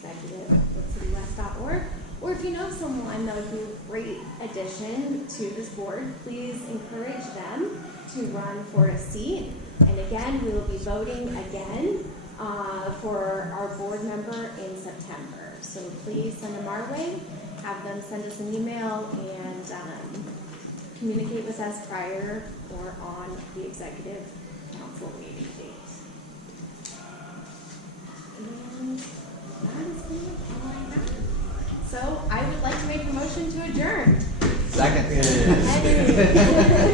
that's executive@citywest.org. Or if you know someone that would be a great addition to this board, please encourage them to run for a seat. And again, we will be voting again for our board member in September. So please send them our way, have them send us an email, and communicate with us prior or on the executive council meeting date. And that is pretty much all I have. So I would like to make a motion to adjourn. Second. Any-